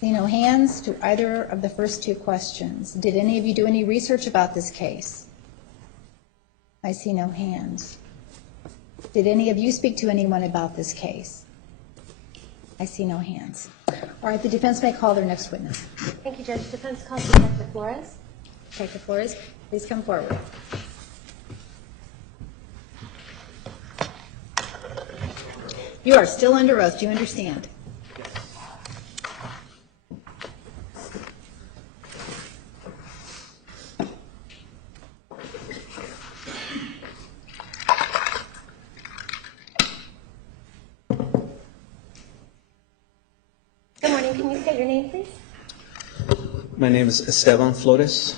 See no hands to either of the first two questions. Did any of you do any research about this case? I see no hands. Did any of you speak to anyone about this case? I see no hands. All right, the defense may call their next witness. Thank you, Judge. Defense calls Detective Flores. Detective Flores, please come forward. You are still under oath. Do you understand? Good morning. Can you state your name, please? My name is Esteban Flores.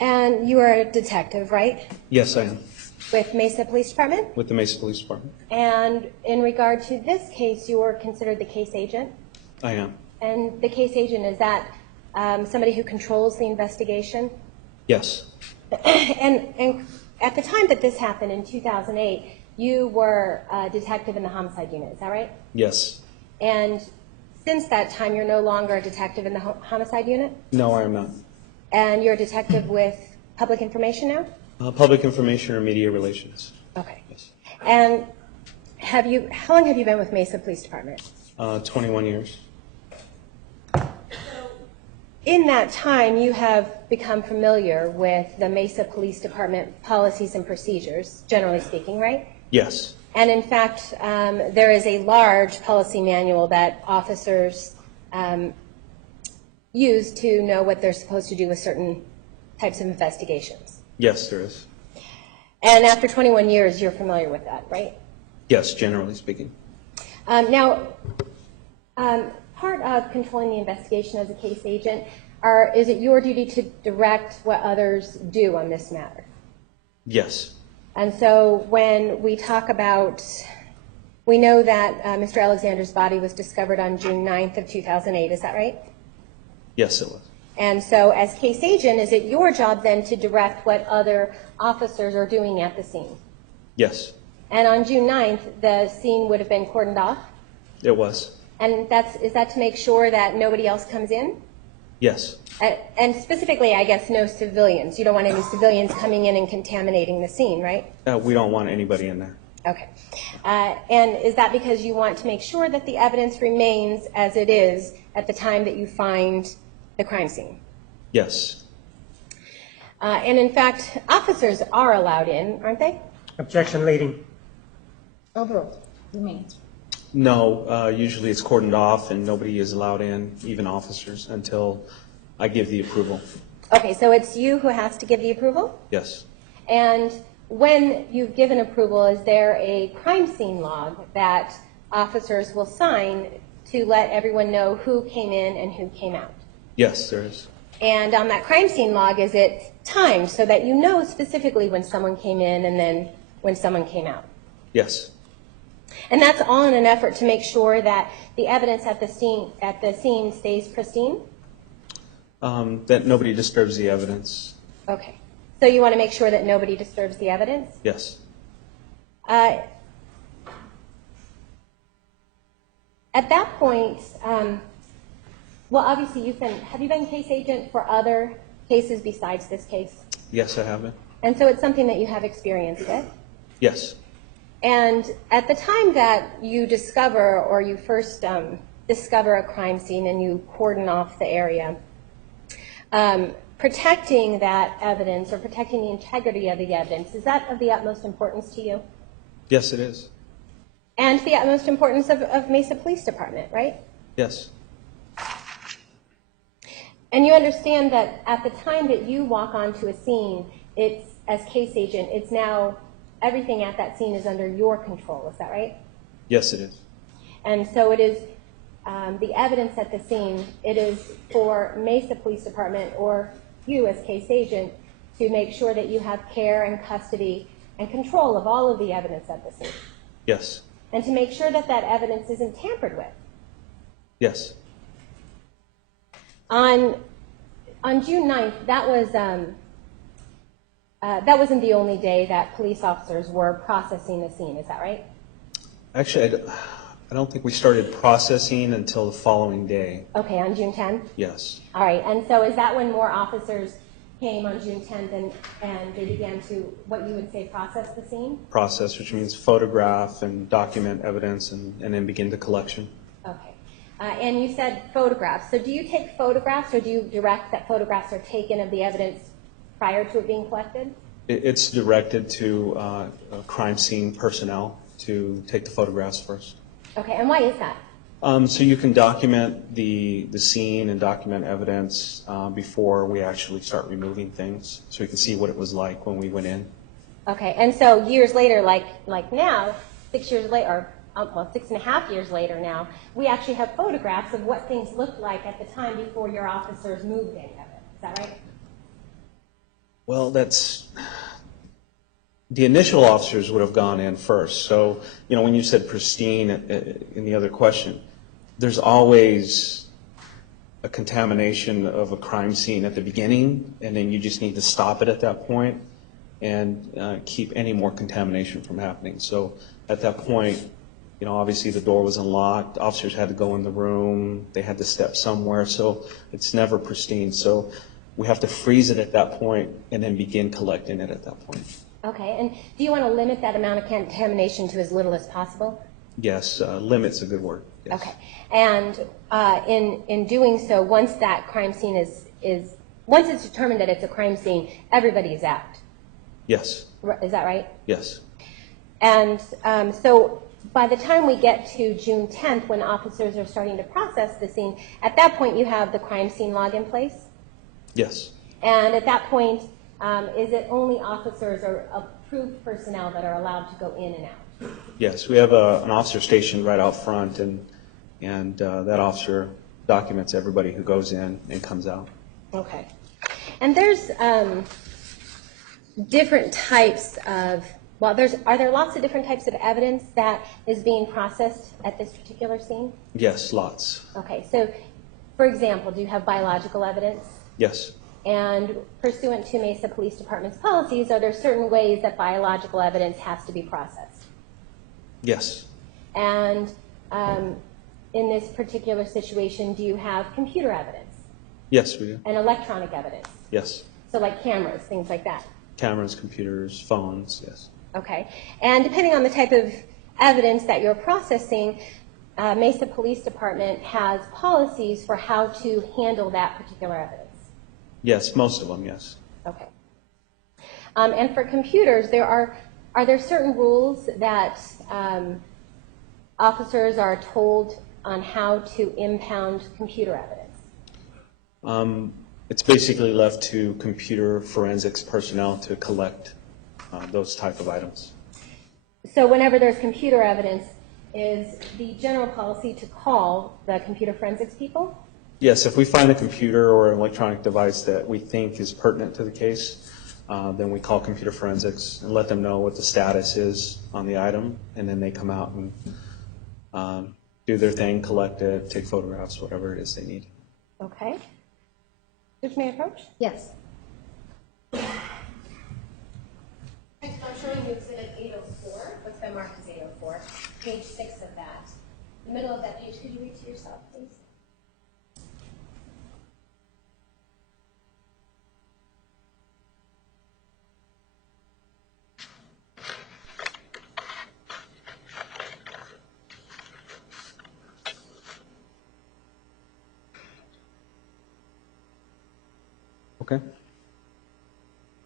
And you are a detective, right? Yes, I am. With Mesa Police Department? With the Mesa Police Department. And in regard to this case, you are considered the case agent? I am. And the case agent, is that somebody who controls the investigation? Yes. And at the time that this happened in 2008, you were a detective in the homicide unit, is that right? Yes. And since that time, you're no longer a detective in the homicide unit? No, I am not. And you're a detective with public information now? Public information or media relations. Okay. Yes. And how long have you been with Mesa Police Department? 21 years. In that time, you have become familiar with the Mesa Police Department policies and procedures, generally speaking, right? Yes. And in fact, there is a large policy manual that officers use to know what they're supposed to do with certain types of investigations. Yes, there is. And after 21 years, you're familiar with that, right? Yes, generally speaking. Now, part of controlling the investigation as a case agent, is it your duty to direct what others do on this matter? Yes. And so when we talk about, we know that Mr. Alexander's body was discovered on June 9th of 2008, is that right? Yes, it was. And so as case agent, is it your job then to direct what other officers are doing at the scene? Yes. And on June 9th, the scene would have been cordoned off? It was. And is that to make sure that nobody else comes in? Yes. And specifically, I guess, no civilians. You don't want any civilians coming in and contaminating the scene, right? We don't want anybody in there. Okay. And is that because you want to make sure that the evidence remains as it is at the time that you find the crime scene? Yes. And in fact, officers are allowed in, aren't they? Objection, leading. Overruled. You may. No, usually it's cordoned off and nobody is allowed in, even officers, until I give the approval. Okay, so it's you who has to give the approval? Yes. And when you've given approval, is there a crime scene log that officers will sign to let everyone know who came in and who came out? Yes, there is. And on that crime scene log, is it timed so that you know specifically when someone came in and then when someone came out? Yes. And that's all in an effort to make sure that the evidence at the scene stays pristine? That nobody disturbs the evidence. Okay. So you want to make sure that nobody disturbs the evidence? Yes. At that point, well, obviously have you been case agent for other cases besides this case? Yes, I have it. And so it's something that you have experience with? Yes. And at the time that you discover or you first discover a crime scene and you cordon off the area, protecting that evidence or protecting the integrity of the evidence, is that of the utmost importance to you? Yes, it is. And the utmost importance of Mesa Police Department, right? Yes. And you understand that at the time that you walk onto a scene, it's, as case agent, it's now everything at that scene is under your control, is that right? Yes, it is. And so it is the evidence at the scene, it is for Mesa Police Department or you as case agent to make sure that you have care and custody and control of all of the evidence at the scene. Yes. And to make sure that that evidence isn't tampered with. Yes. On June 9th, that wasn't the only day that police officers were processing the scene, is that right? Actually, I don't think we started processing until the following day. Okay, on June 10th? Yes. All right, and so is that when more officers came on June 10th and they began to, what you would say, process the scene? Process, which means photograph and document evidence and then begin the collection. Okay. And you said photographs. So do you take photographs or do you direct that photographs are taken of the evidence prior to it being collected? It's directed to crime scene personnel to take the photographs first. Okay, and why is that? So you can document the scene and document evidence before we actually start removing things, so we can see what it was like when we went in. Okay, and so years later, like now, 6 years later, or well, 6.5 years later now, we actually have photographs of what things looked like at the time before your officers moved any of it. Is that right? Well, the initial officers would have gone in first. So, when you said pristine in the other question, there's always a contamination of a crime scene at the beginning, and then you just need to stop it at that point and keep any more contamination from happening. So at that point, obviously the door was unlocked, officers had to go in the room, they had to step somewhere, so it's never pristine. So we have to freeze it at that point and then begin collecting it at that point. Okay, and do you want to limit that amount of contamination to as little as possible? Yes, limit's a good word. Yes. Okay, and in doing so, once that crime scene once it's determined that it's a crime scene, everybody is out. Yes. Is that right? Yes. And so by the time we get to June 10th, when officers are starting to process the scene, at that point you have the crime scene log in place? Yes. And at that point, is it only officers or approved personnel that are allowed to go in and out? Yes, we have an officer stationed right out front, and that officer documents everybody who goes in and comes out. Okay. And there's different types of, are there lots of different types of evidence that is being processed at this particular scene? Yes, lots. Okay, so for example, do you have biological evidence? Yes. And pursuant to Mesa Police Department's policies, are there certain ways that biological evidence has to be processed? Yes. And in this particular situation, do you have computer evidence? Yes, we do. And electronic evidence? Yes. So like cameras, things like that? Cameras, computers, phones, yes. Okay. And depending on the type of evidence that you're processing, Mesa Police Department has policies for how to handle that particular evidence? Yes, most of them, yes. Okay. And for computers, are there certain rules that officers are told on how to impound computer evidence? It's basically left to computer forensics personnel to collect those type of items. So whenever there's computer evidence, is the general policy to call the computer forensics people? Yes, if we find a computer or an electronic device that we think is pertinent to the case, then we call computer forensics and let them know what the status is on the item, and then they come out and do their thing, collect it, take photographs, whatever it is they need. Okay. Judge, may I approach? Yes. Next, I'm showing you Exhibit 804. What's been marked as 804? Page 6 of that. The middle of that page, could you read to yourself, please? Okay.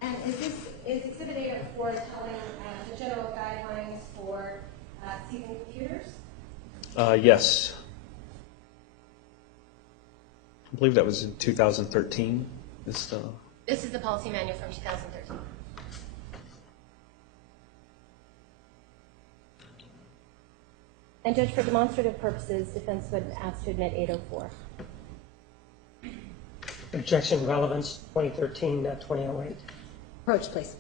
And is Exhibit 804 telling the general guidelines for seizing computers? Yes. I believe that was in 2013. This is the policy manual from 2013. And Judge, for demonstrative purposes, defense would ask to admit 804. Objection relevance 2013-2008. Approach, please.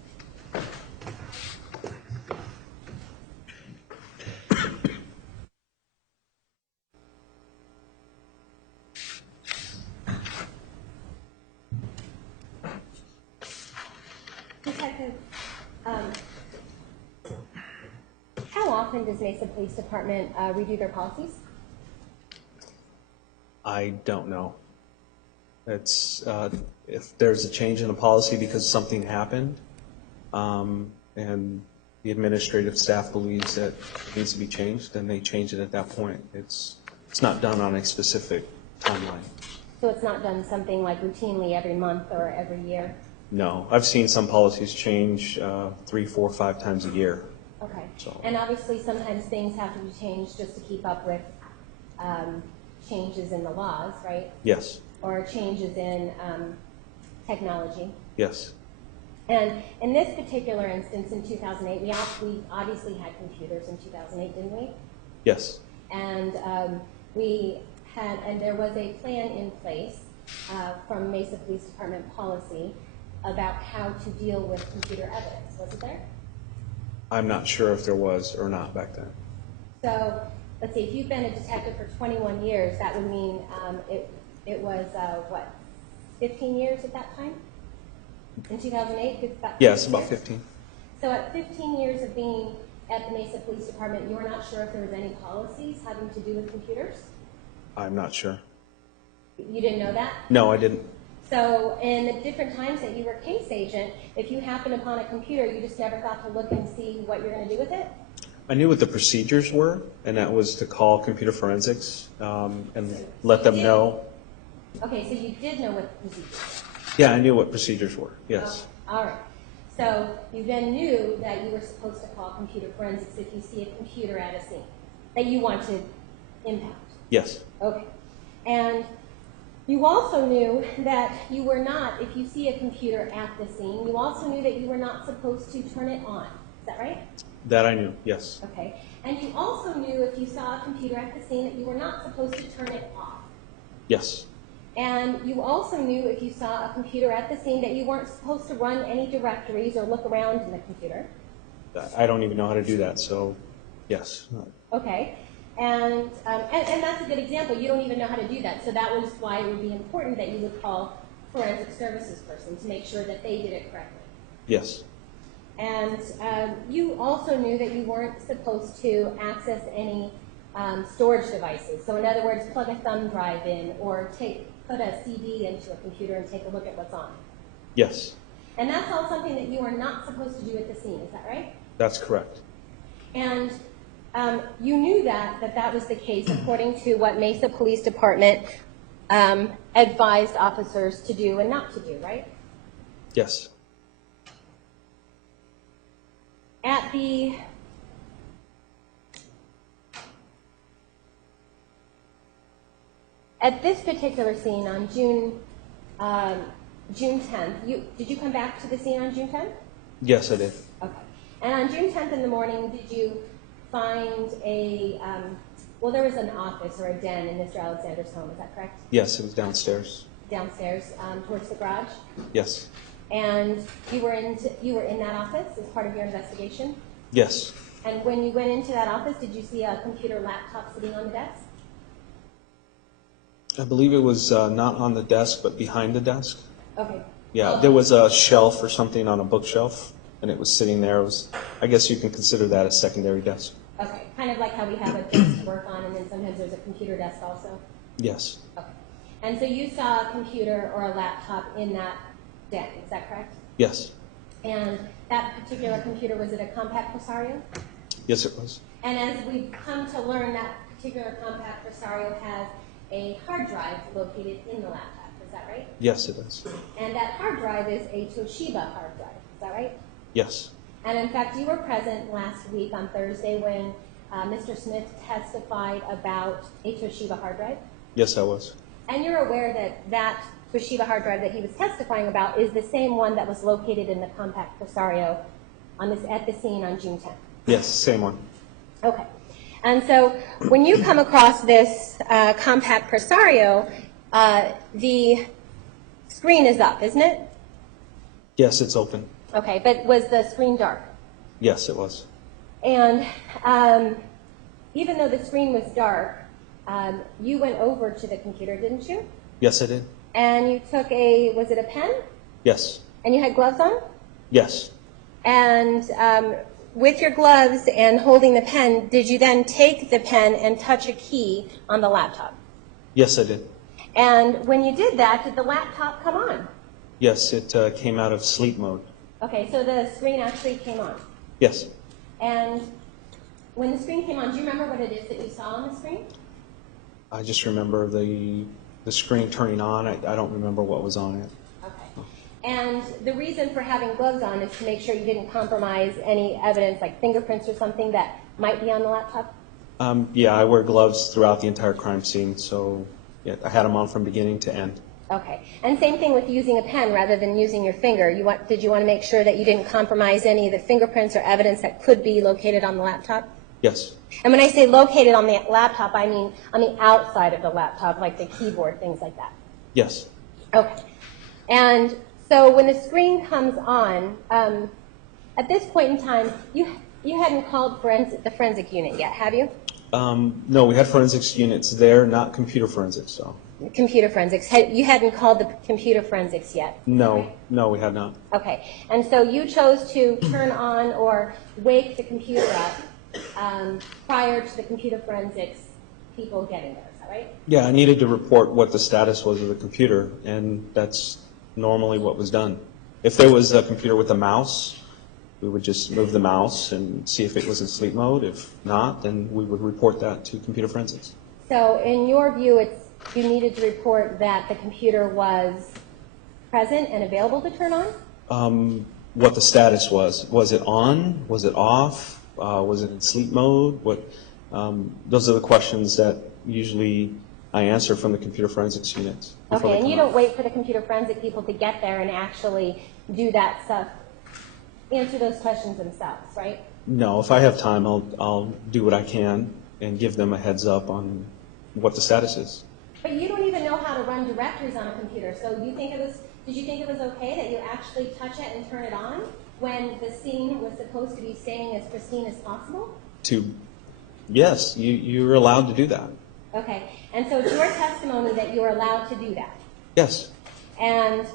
Detective, how often does Mesa Police Department redo their policies? I don't know. It's if there's a change in a policy because something happened, and the administrative staff believes that it needs to be changed, then they change it at that point. It's not done on a specific timeline. So it's not done something like routinely every month or every year? No, I've seen some policies change 3, 4, 5 times a year. Okay. So- And obviously sometimes things have to be changed just to keep up with changes in the laws, right? Yes, Or changes in technology. yes, And in this particular instance, in 2008, we obviously had computers in 2008, didn't we? yes, And there was a plan in place from Mesa Police Department policy about how to deal with computer evidence, wasn't there? I'm not sure if there was or not back then. So, let's see, if you've been a detective for 21 years, that would mean it was, 15 years at that time? In 2008? It's about Yes, 15 about years? 15. So at 15 years of being at the Mesa Police Department, you were not sure if there was any policies having to do with computers? I'm not sure. You didn't know that? No, I didn't. So in the different times that you were case agent, if you happened upon a computer, you just never thought to look and see what you're going to do with it? I knew what the procedures were, and that was to call computer forensics and let them know. Okay, so you did know what the procedures were. Yeah, I knew what procedures were, yes. All right. So you then knew that you were supposed to call computer forensics if you see a computer at a scene that you want to impound. Yes, Okay. And you also knew that you were not, if you see a computer at the scene, you also knew that you were not supposed to turn it on. Is that right? that I knew, yes. Okay. And you also knew if you saw a computer at the scene that you were not supposed to turn it off. Yes, And you also knew if you saw a computer at the scene that you weren't supposed to run any directories or look around in the computer. I don't even know how to do that, so yes. Okay. And that's a good example. You don't even know how to do that. So that was why it would be important that you would call forensic services person to make sure that they did it correctly. Yes, And you also knew that you weren't supposed to access any storage devices. So in other words, plug a thumb drive in or put a CD into a computer and take a look at what's on it. yes, And that's all something that you are not supposed to do at the scene. Is that right? that's correct. And you knew that was the case according to what Mesa Police Department advised officers to do and not to do, right? Yes, At this particular scene on June 10th, did you come back to the scene on June 10th? yes, I did. Okay. And on June 10th in the morning, did you find there was an office or a den in Mr. Alexander's home, is that correct? Yes, it was downstairs. Downstairs towards the garage? Yes, And you were in that office as part of your investigation? yes. And when you went into that office, did you see a computer laptop sitting on the desk? I believe it was not on the desk, but behind the desk. Okay. Yeah, there was a shelf or something on a bookshelf, and it was sitting there. It was, I guess you can consider that a secondary desk. Okay. Kind of like how we have a desk to work on, and then sometimes there's a computer desk also? Yes, Okay. And so you saw a computer or a laptop in that den, is that correct? yes, And that particular computer, was it a compact Presario? yes, it was. And as we've come to learn, that particular compact Presario has a hard drive located in the laptop, is that right? Yes, it is. And that hard drive is a Toshiba hard drive, is that right? Yes, And in fact, you were present last week on Thursday when Mr. Smith testified about a Toshiba hard drive. yes, I was. And you're aware that that Toshiba hard drive that he was testifying about is the same one that was located in the compact Presario at the scene on June 10th. Yes, same one. Okay. And so when you come across this compact Presario, the screen is up, isn't it? Yes, it's open. Okay, but was the screen dark? Yes, it was. And even though the screen was dark, you went over to the computer, didn't you? Yes, I did. And you took was it a pen? Yes, And you had gloves on? yes, And with your gloves and holding the pen, did you then take the pen and touch a key on the laptop? Yes, I did. And when you did that, did the laptop come on? Yes, it came out of sleep mode. Okay, so the screen actually came on. Yes. And when the screen came on, do you remember what it is that you saw on the screen? I just remember the screen turning on. I don't remember what was on it. Okay. And the reason for having gloves on is to make sure you didn't compromise any evidence like fingerprints or something that might be on the laptop? Yeah, I wear gloves throughout the entire crime scene, so yeah, I had them on from beginning to end. Okay. And same thing with using a pen rather than using your finger. Did you want to make sure that you didn't compromise any of the fingerprints or evidence that could be located on the laptop? Yes. And when I say located on the laptop, I mean on the outside of the laptop, like the keyboard, things like that. Yes. Okay. And so when the screen comes on, at this point in time, you hadn't called the forensic unit yet, have you? No, we had forensics units there, not computer forensics, so. Computer forensics. You hadn't called the computer forensics yet? No, right? no, we had not. Okay. And so you chose to turn on or wake the computer up prior to the computer forensics people getting there, is that right? Yeah, I needed to report what the status was of the computer, and that's normally what was done. If there was a computer with a mouse, we would just move the mouse and see if it was in sleep mode. If not, then we would report that to computer forensics. So in your view, you needed to report that the computer was present and available to turn on? What the status was. Was it on? Was it off? Was it in sleep mode? Those are the questions that usually I answer from the computer forensics units. Okay, and you don't wait for the computer forensic people to get there and actually do that stuff, answer those questions themselves, right? No, if I have time, I'll do what I can and give them a heads up on what the status is. But you don't even know how to run directories on a computer, so did you think it was okay that you actually touch it and turn it on when the scene was supposed to be staying as pristine as possible? Yes, you're allowed to do that. Okay, and so it's your testimony that you're allowed to do that. Yes. And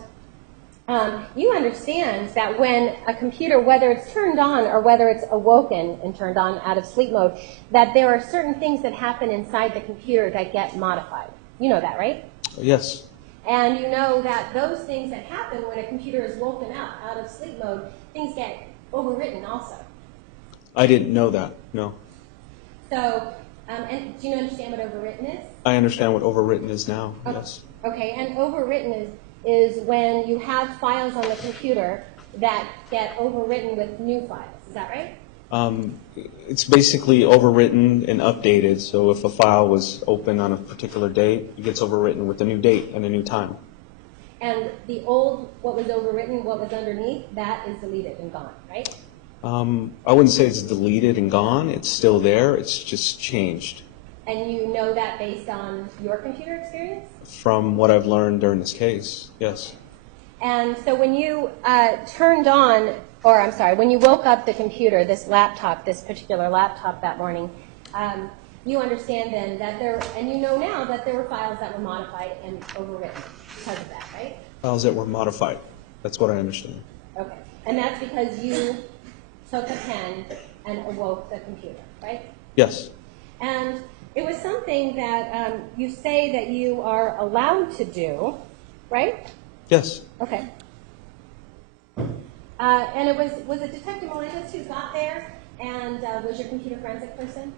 you understand that when a computer, whether it's turned on or whether it's awoken and turned on out of sleep mode, that there are certain things that happen inside the computer that get modified. You know that, right? Yes. And you know that those things that happen when a computer is woken up out of sleep mode, things get overwritten also. I didn't know that, no. So, and do you understand what overwritten is? I understand what overwritten is now, yes. Okay, and overwritten is when you have files on the computer that get overwritten with new files. Is that right? It's basically overwritten and updated, so if a file was open on a particular date, it gets overwritten with a new date and a new time. And the old, what was overwritten, what was underneath, that is deleted and gone, right? I wouldn't say it's deleted and gone. It's still there. It's just changed. And you know that based on your computer experience? From what I've learned during this case, yes. And so when you when you woke up the computer, this particular laptop that morning, you understand then that and you know now that there were files that were modified and overwritten because of that, right? Files that were modified. That's what I understand. Okay. And that's because you took a pen and awoke the computer, right? Yes. And it was something that you say that you are allowed to do, right? Yes. Okay. And it was it Detective Melendez who got there and was your computer forensic person?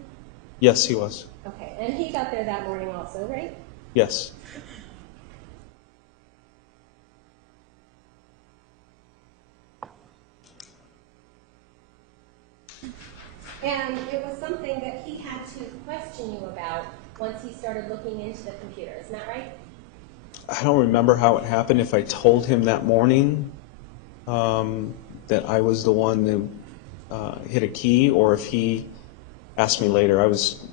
Yes, he was. Okay. And he got there that morning also, right? Yes. And it was something that he had to question you about once he started looking into the computer. Isn't that right? I don't remember how it happened, if I told him that morning that I was the one that hit a key, or if he asked me later. I was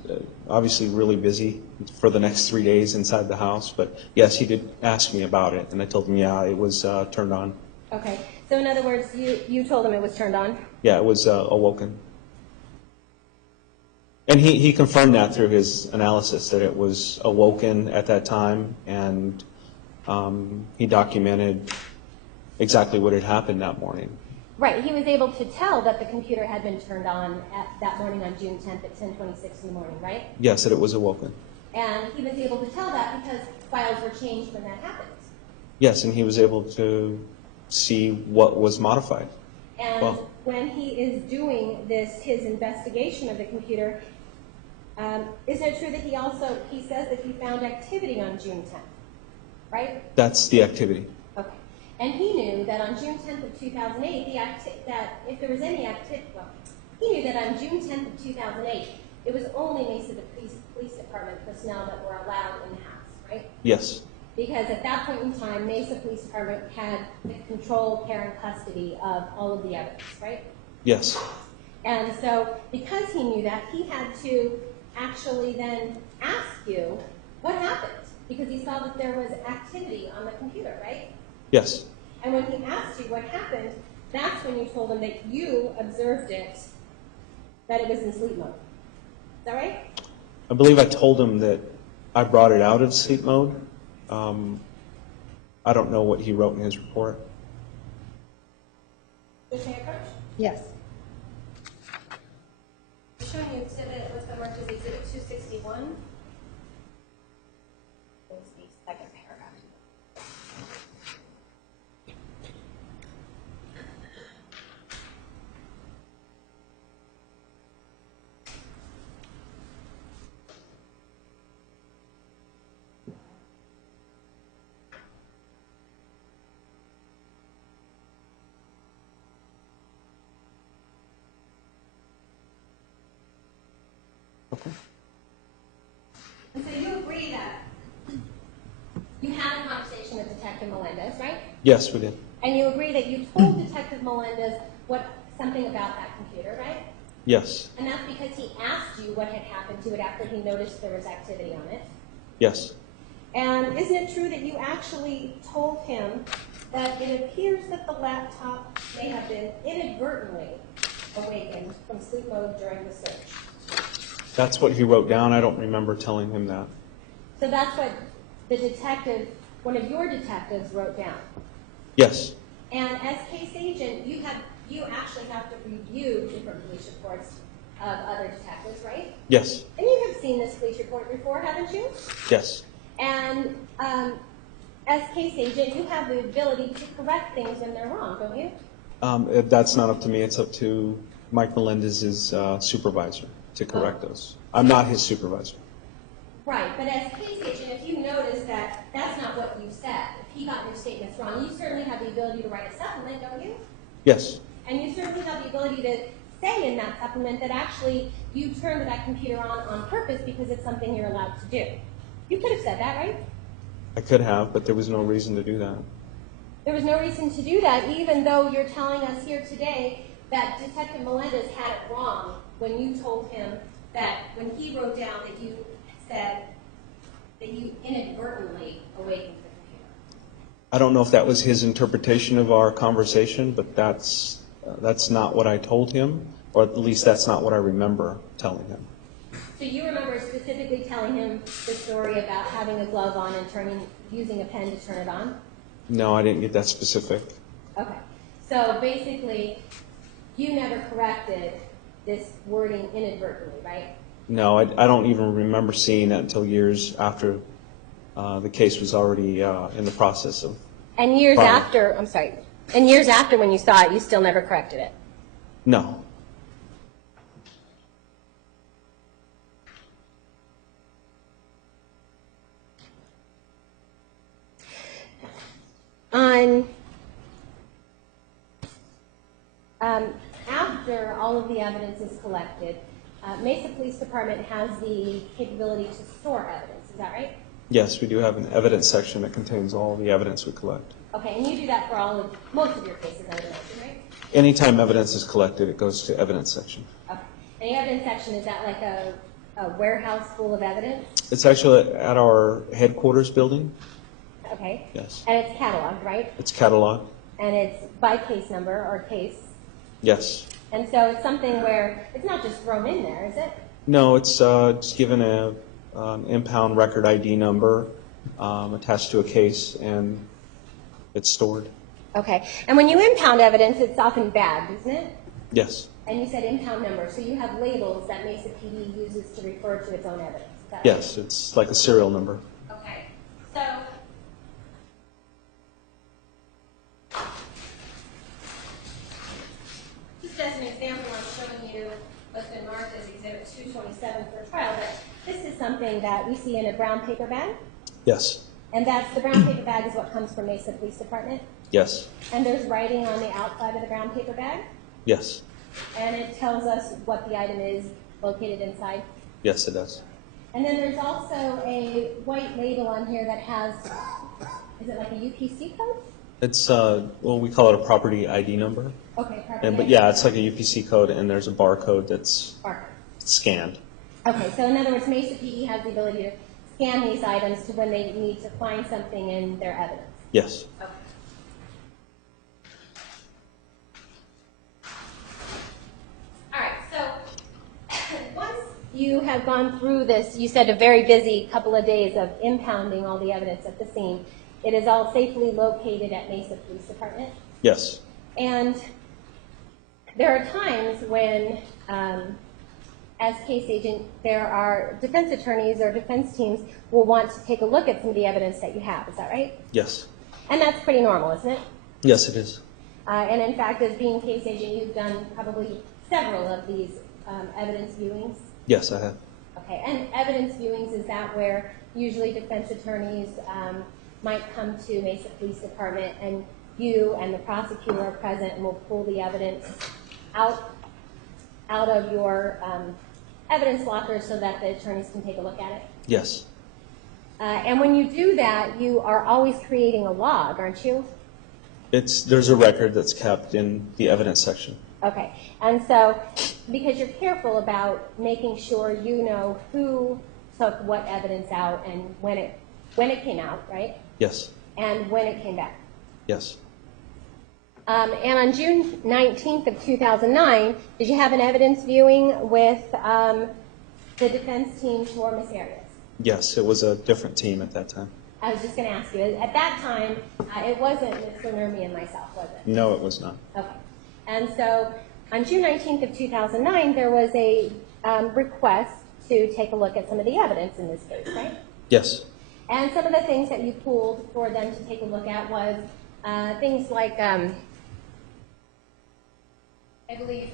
obviously really busy for the next 3 days inside the house, but yes, he did ask me about it, and I told him, yeah, it was turned on. Okay. So in other words, you told him it was turned on? Yeah, it was awoken. And he confirmed that through his analysis, that it was awoken at that time, and he documented exactly what had happened that morning. Right, he was able to tell that the computer had been turned on that morning on June 10th at 10:26 in the morning, right? Yes, that it was awoken. And he was able to tell that because files were changed when that happened. Yes, and he was able to see what was modified. And Well, when he is doing his investigation of the computer, isn't it true that he says that he found activity on June 10th, right? that's the activity. Okay. And he knew that on June 10th of 2008, that if there was any activity, well, he knew that on June 10th of 2008, it was only Mesa Police Department personnel that were allowed in the house, right? Yes. Because at that point in time, Mesa Police Department had the control, care, and custody of all of the evidence, right? Yes. And so because he knew that, he had to actually then ask you what happened, because he saw that there was activity on the computer, right? Yes. And when he asked you what happened, that's when you told him that you observed it, that it was in sleep mode. Is that right? I believe I told him that I brought it out of sleep mode. I don't know what he wrote in his report. Commissioner Approach? Yes. I'm showing you exhibit, what's been marked as exhibit 261. It's the second paragraph. Okay. And so you agree that you had a conversation with Detective Melendez, right? Yes, we did. And you agree that you told Detective Melendez something about that computer, right? Yes. And that's because he asked you what had happened to it after he noticed there was activity on it. Yes. And isn't it true that you actually told him that it appears that the laptop may have been inadvertently awakened from sleep mode during the search? That's what he wrote down. I don't remember telling him that. So that's what the detective, one of your detectives, wrote down. Yes. And as case agent, you actually have to review different police reports of other detectives, right? Yes. And you have seen this police report before, haven't you? Yes. And as case agent, you have the ability to correct things when they're wrong, don't you? That's not up to me. It's up to Mike Melendez's supervisor to correct those. I'm not his supervisor. Right, but as case agent, if you notice that that's not what you said, if he got your statements wrong, you certainly have the ability to write a supplement, don't you? Yes. And you certainly have the ability to say in that supplement that actually you turned that computer on purpose because it's something you're allowed to do. You could have said that, right? I could have, but there was no reason to do that. There was no reason to do that, even though you're telling us here today that Detective Melendez had it wrong when you told him that when he wrote down that you said that you inadvertently awakened the computer. I don't know if that was his interpretation of our conversation, but that's not what I told him, or at least that's not what I remember telling him. So you remember specifically telling him the story about having a glove on and using a pen to turn it on? No, I didn't get that specific. Okay. So basically, you never corrected this wording inadvertently, right? No, I don't even remember seeing that until years after the case was already in the process of. And years Fine. after, I'm sorry, and years after when you saw it, you still never corrected it? No. After all of the evidence is collected, Mesa Police Department has the capability to store evidence, is that right? Yes, we do have an evidence section that contains all the evidence we collect. Okay, and you do that for most of your cases, I would imagine, right? Anytime evidence is collected, it goes to evidence section. Okay. And the evidence section, is that like a warehouse full of evidence? It's actually at our headquarters building. Okay. Yes. And it's cataloged, right? It's cataloged. And it's by case number or case. Yes. And so it's something where it's not just thrown in there, is it? No, it's given an impound record ID number attached to a case, and it's stored. Okay. And when you impound evidence, it's often bagged, isn't it? Yes. And you said impound number, so you have labels that Mesa PD uses to refer to its own evidence. Is that right? Yes, it's like a serial number. Okay. So just as an example, I'm showing you what's been marked as Exhibit 227 for trial, but this is something that we see in a brown paper bag, Yes. and that's the brown paper bag is what comes from Mesa Police Department, Yes. and there's writing on the outside of the brown paper bag, Yes. and it tells us what the item is located inside. Yes, it does. And then there's also a white label on here that has, is it like a UPC code? It's, well, we call it a property ID number. Okay, perfect. But yeah, it's like a UPC code, and there's a barcode that's Barcode. scanned. Okay, so in other words, Mesa PD has the ability to scan these items to when they need to find something in their evidence. Yes. Okay. All right, so once you have gone through this, you said a very busy couple of days of impounding all the evidence at the scene. It is all safely located at Mesa Police Department. Yes. And there are times when, as case agent, there are defense attorneys or defense teams will want to take a look at some of the evidence that you have. Is that right? Yes. And that's pretty normal, isn't it? Yes, it is. And in fact, as being case agent, you've done probably several of these evidence viewings. Yes, I have. Okay, and evidence viewings, is that where usually defense attorneys might come to Mesa Police Department and you and the prosecutor are present and will pull the evidence out of your evidence locker so that the attorneys can take a look at it? Yes. And when you do that, you are always creating a log, aren't you? There's a record that's kept in the evidence section. Okay, and so because you're careful about making sure you know who took what evidence out and when it came out, right? Yes. And when it came back. Yes. And on June 19th of 2009, did you have an evidence viewing with the defense team for Miss Arias? Yes, it was a different team at that time. I was just going to ask you. At that time, it wasn't Mr. Nermi and myself, was it? No, it was not. Okay. And so on June 19th of 2009, there was a request to take a look at some of the evidence in this case, right? Yes. And some of the things that you pulled for them to take a look at was things like, I believe,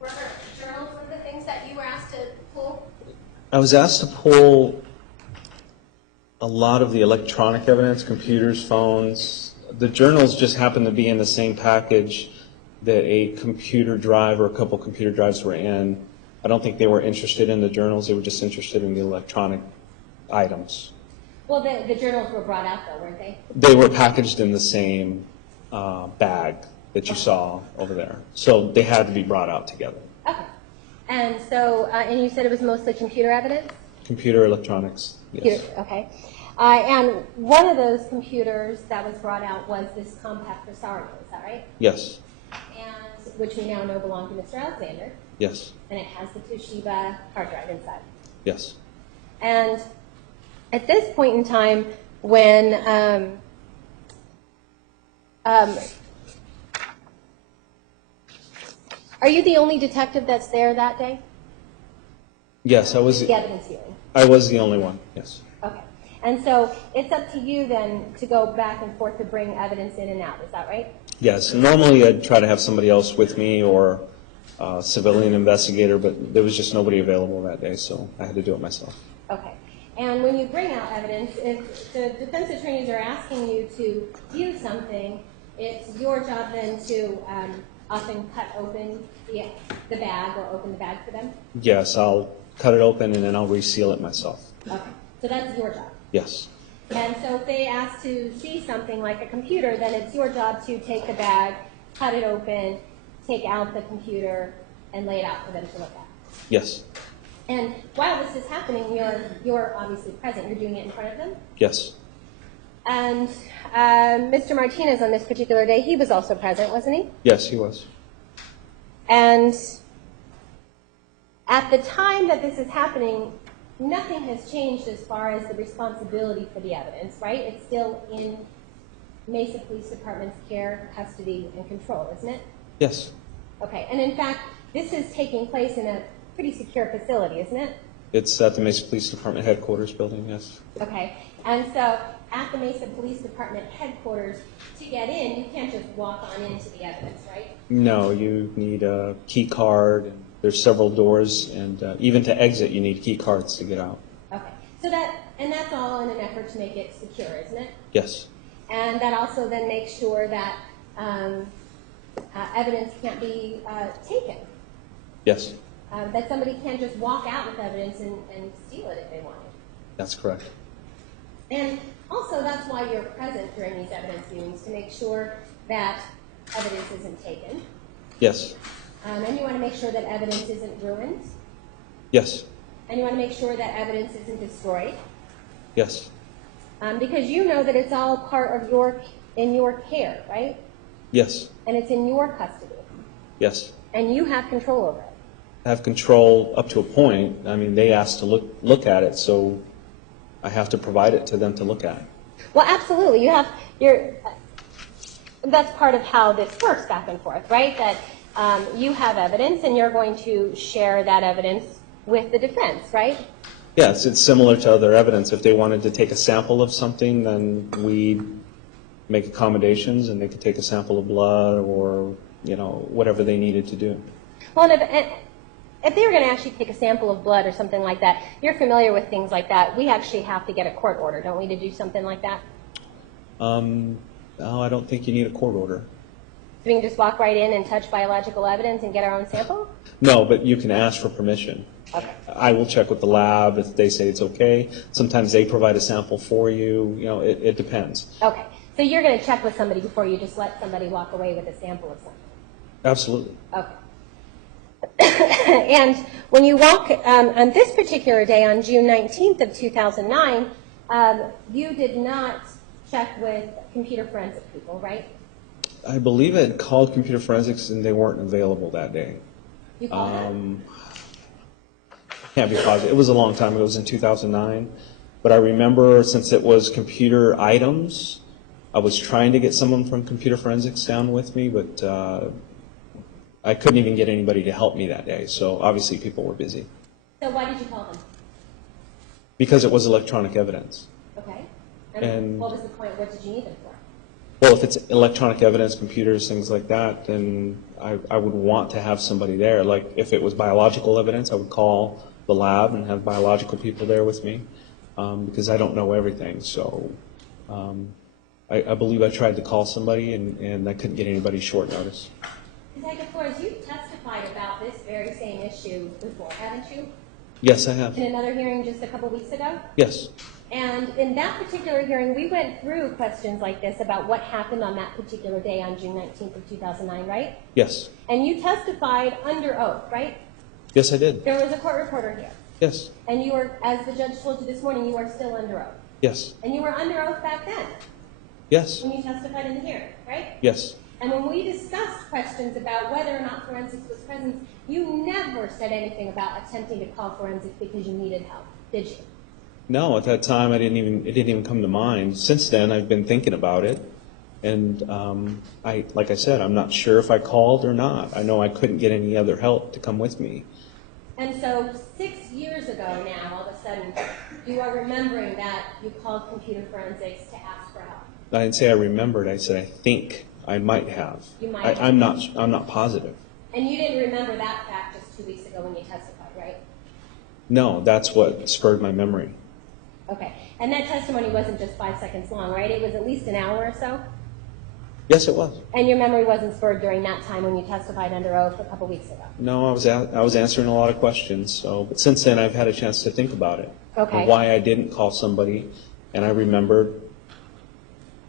were there journals one of the things that you were asked to pull? I was asked to pull a lot of the electronic evidence, computers, phones. The journals just happened to be in the same package that a computer drive or a couple computer drives were in. I don't think they were interested in the journals. They were just interested in the electronic items. Well, the journals were brought out, though, weren't they? They were packaged in the same bag that you saw over there. So they had to be brought out together. Okay. And so, and you said it was mostly computer evidence? Computer electronics, yes. Okay. And one of those computers that was brought out was this compact Rosario, is that right? Yes. And which we now know belonged to Mr. Alexander. Yes. And it has the Toshiba hard drive inside. Yes. And at this point in time, when are you the only detective that's there that day? Yes, I was. The evidence viewing. I was the only one. Yes. Okay. And so it's up to you then to go back and forth to bring evidence in and out. Is that right? Yes. Normally, I'd try to have somebody else with me or a civilian investigator, but there was just nobody available that day, so I had to do it myself. Okay. And when you bring out evidence, if the defense attorneys are asking you to view something, it's your job then to often cut open the bag or open the bag for them? Yes, I'll cut it open and then I'll reseal it myself. Okay. So that's your job. Yes. And so if they ask to see something like a computer, then it's your job to take the bag, cut it open, take out the computer, and lay it out for them to look at. Yes. And while this is happening, you're obviously present. You're doing it in front of them. Yes. And Mr. Martinez on this particular day, he was also present, wasn't he? Yes, he was. And at the time that this is happening, nothing has changed as far as the responsibility for the evidence, right? It's still in Mesa Police Department's care, custody, and control, isn't it? Yes. Okay, and in fact, this is taking place in a pretty secure facility, isn't it? It's at the Mesa Police Department headquarters building, yes. Okay, and so at the Mesa Police Department headquarters, to get in, you can't just walk on into the evidence, right? No, you need a key card. There's several doors, and even to exit, you need key cards to get out. Okay, so that's all in an effort to make it secure, isn't it? Yes. And that also then makes sure that evidence can't be taken. Yes, That somebody can't just walk out with evidence and steal it if they wanted. that's correct. And also, that's why you're present during these evidence meetings, to make sure that evidence isn't taken. Yes. And you want to make sure that evidence isn't ruined. Yes. And you want to make sure that evidence isn't destroyed. Yes. Because you know that it's all part of in your care, right? Yes. And it's in your custody. Yes. And you have control over it. Have control up to a point. I mean, they asked to look at it, so I have to provide it to them to look at. Well, absolutely. That's part of how this works back and forth, right? That you have evidence and you're going to share that evidence with the defense, right? Yes, it's similar to other evidence. If they wanted to take a sample of something, then we make accommodations and they could take a sample of blood or, whatever they needed to do. Well, and if they were going to actually take a sample of blood or something like that, you're familiar with things like that. We actually have to get a court order, don't we, to do something like that? No, I don't think you need a court order. So we can just walk right in and touch biological evidence and get our own sample? No, but you can ask for permission. Okay. I will check with the lab if they say it's okay. Sometimes they provide a sample for you. It depends. Okay. So you're going to check with somebody before you just let somebody walk away with a sample of something? Absolutely. Okay. And when you walk on this particular day, on June 19th of 2009, you did not check with computer forensic people, right? I believe I had called computer forensics and they weren't available that day. You called them? Can't be positive. It was a long time ago. It was in 2009. But I remember, since it was computer items, I was trying to get someone from computer forensics down with me, but I couldn't even get anybody to help me that day. So obviously people were busy. So why did you call them? Because it was electronic evidence. Okay. And what was the point? What did you need them for? Well, if it's electronic evidence, computers, things like that, then I would want to have somebody there. Like if it was biological evidence, I would call the lab and have biological people there with me because I don't know everything. So I believe I tried to call somebody and I couldn't get anybody short notice. Detective Flores, you testified about this very same issue before, haven't you? Yes, I have. In another hearing just a couple weeks ago? Yes. And in that particular hearing, we went through questions like this about what happened on that particular day on June 19th of 2009, right? Yes. And you testified under oath, right? Yes, I did. There was a court reporter here. Yes. And you were, as the judge told you this morning, you are still under oath. Yes. And you were under oath back then Yes. when you testified in the hearing, right? Yes. And when we discussed questions about whether or not forensics was present, you never said anything about attempting to call forensics because you needed help, did you? No, at that time it didn't even come to mind. Since then, I've been thinking about it, and like I said, I'm not sure if I called or not. I know I couldn't get any other help to come with me. And so 6 years ago now, all of a sudden, you are remembering that you called computer forensics to ask for help. I didn't say I remembered. I said I think I might have. You might have. I'm not positive. And you didn't remember that fact just 2 weeks ago when you testified, right? No, that's what spurred my memory. Okay. And that testimony wasn't just 5 seconds long, right? It was at least an hour or so? Yes, it was. And your memory wasn't spurred during that time when you testified under oath a couple weeks ago? No, I was answering a lot of questions. But since then, I've had a chance to think about it. Okay. And why I didn't call somebody, and I remembered.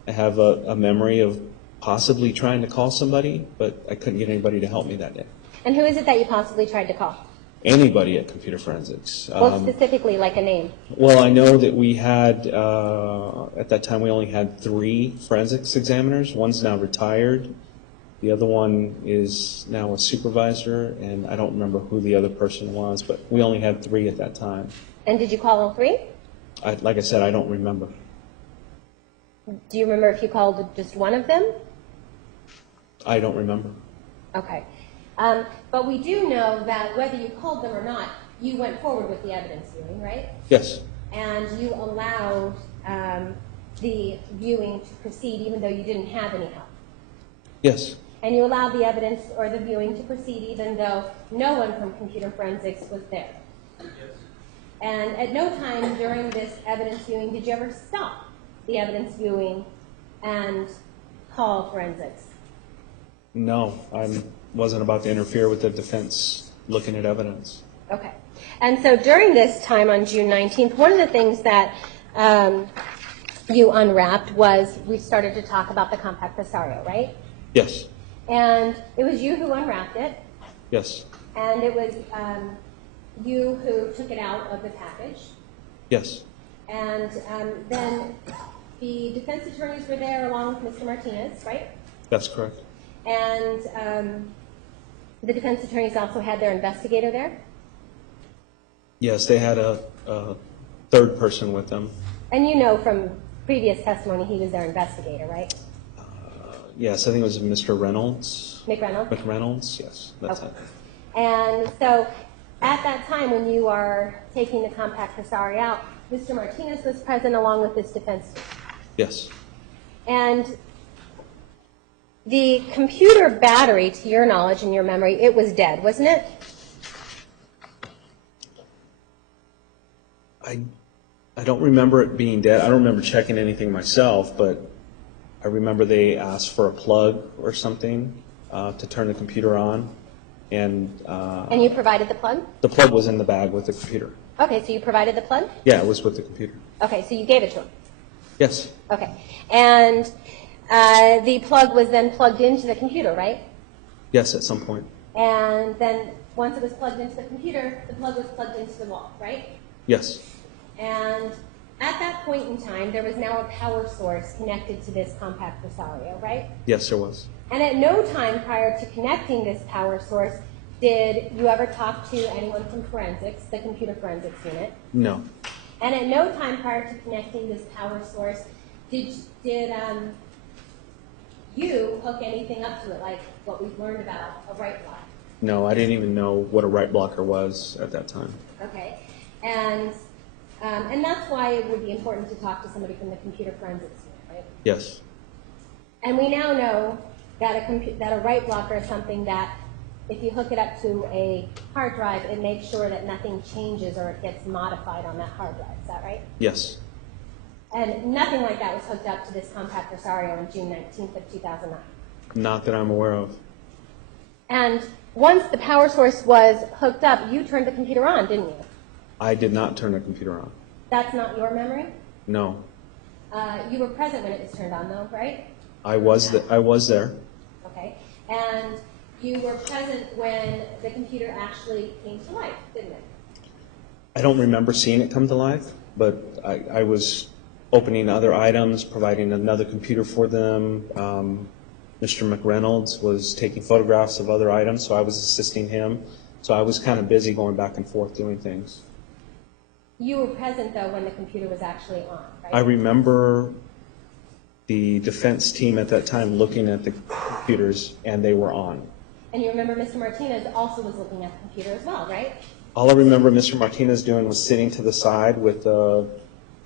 I have a memory of possibly trying to call somebody, but I couldn't get anybody to help me that day. And who is it that you possibly tried to call? Anybody at computer forensics. Well, specifically, like a name. Well, I know that we had, at that time, we only had 3 forensics examiners. One's now retired. The other one is now a supervisor, and I don't remember who the other person was, but we only had 3 at that time. And did you call all 3? Like I said, I don't remember. Do you remember if you called just one of them? I don't remember. Okay. But we do know that whether you called them or not, you went forward with the evidence viewing, right? Yes. And you allowed the viewing to proceed even though you didn't have any help. Yes. And you allowed the evidence or the viewing to proceed even though no one from computer forensics was there. Yes. And at no time during this evidence viewing did you ever stop the evidence viewing and call forensics? No, I wasn't about to interfere with the defense looking at evidence. Okay. And so during this time on June 19th, one of the things that you unwrapped was we started to talk about the compact presario, right? Yes. And it was you who unwrapped it. Yes. And it was you who took it out of the package. Yes. And then the defense attorneys were there along with Mr. Martinez, right? That's correct. And the defense attorneys also had their investigator there? Yes, they had a third person with them. And you know from previous testimony he was their investigator, right? Yes, I think it was Mr. Reynolds. McReynolds? McReynolds, yes, that's Okay. it. And so at that time when you are taking the compact presario out, Mr. Martinez was present along with this defense team. Yes. And the computer battery, to your knowledge and your memory, it was dead, wasn't it? I don't remember it being dead. I don't remember checking anything myself, but I remember they asked for a plug or something to turn the computer on. And you provided the plug? the plug was in the bag with the computer. Okay, so you provided the plug? Yeah, it was with the computer. Okay, so you gave it to him? Yes. Okay. And the plug was then plugged into the computer, right? Yes, at some point. And then once it was plugged into the computer, the plug was plugged into the wall, right? Yes. And at that point in time, there was now a power source connected to this compact presario, right? Yes, there was. And at no time prior to connecting this power source did you ever talk to anyone from forensics, the computer forensics unit. No. And at no time prior to connecting this power source did you hook anything up to it, like what we've learned about a right block. No, I didn't even know what a right blocker was at that time. Okay. And that's why it would be important to talk to somebody from the computer forensics unit, right? Yes. And we now know that a right blocker is something that if you hook it up to a hard drive, it makes sure that nothing changes or it gets modified on that hard drive. Is that right? Yes. And nothing like that was hooked up to this compact presario on June 19th of 2009. Not that I'm aware of. And once the power source was hooked up, you turned the computer on, didn't you? I did not turn the computer on. That's not your memory? No. You were present when it was turned on, though, right? I was there. Okay. And you were present when the computer actually came to life, didn't it? I don't remember seeing it come to life, but I was opening other items, providing another computer for them. Mr. McReynolds was taking photographs of other items, so I was assisting him. So I was kind of busy going back and forth doing things. You were present, though, when the computer was actually on, right? I remember the defense team at that time looking at the computers, and they were on. And you remember Mr. Martinez also was looking at the computer as well, right? All I remember Mr. Martinez doing was sitting to the side with a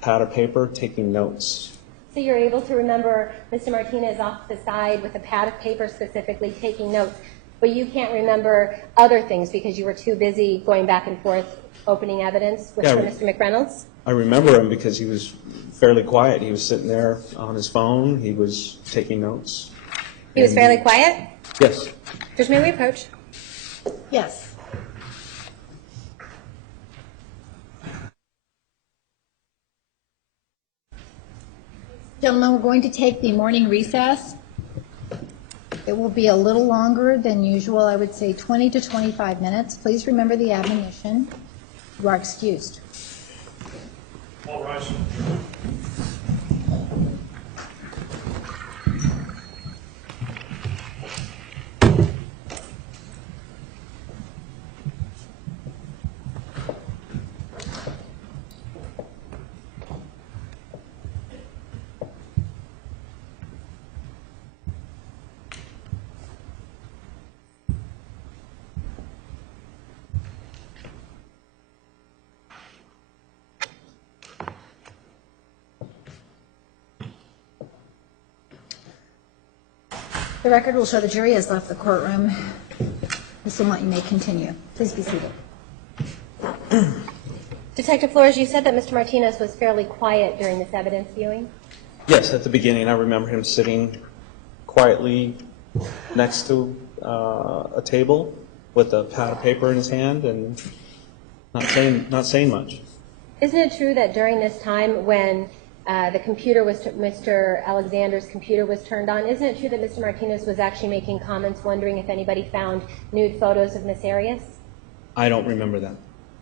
pad of paper, taking notes. So you're able to remember Mr. Martinez off to the side with a pad of paper specifically taking notes, but you can't remember other things because you were too busy going back and forth opening evidence with Mr. McReynolds? I remember him because he was fairly quiet. He was sitting there on his phone. He was taking notes. He was fairly quiet? Yes. Judge, may we approach? Yes. Gentlemen, we're going to take the morning recess. It will be a little longer than usual, I would say 20 to 25 minutes. Please remember the admonition. You are excused. All rise. The record will show the jury has left the courtroom. Ms. Lamont, you may continue. Please be seated. Detective Flores, you said that Mr. Martinez was fairly quiet during this evidence viewing? Yes, at the beginning, I remember him sitting quietly next to a table with a pad of paper in his hand and not saying much. Isn't it true that during this time when the computer was, Mr. Alexander's computer was turned on, isn't it true that Mr. Martinez was actually making comments wondering if anybody found nude photos of Miss Arias? I don't remember that.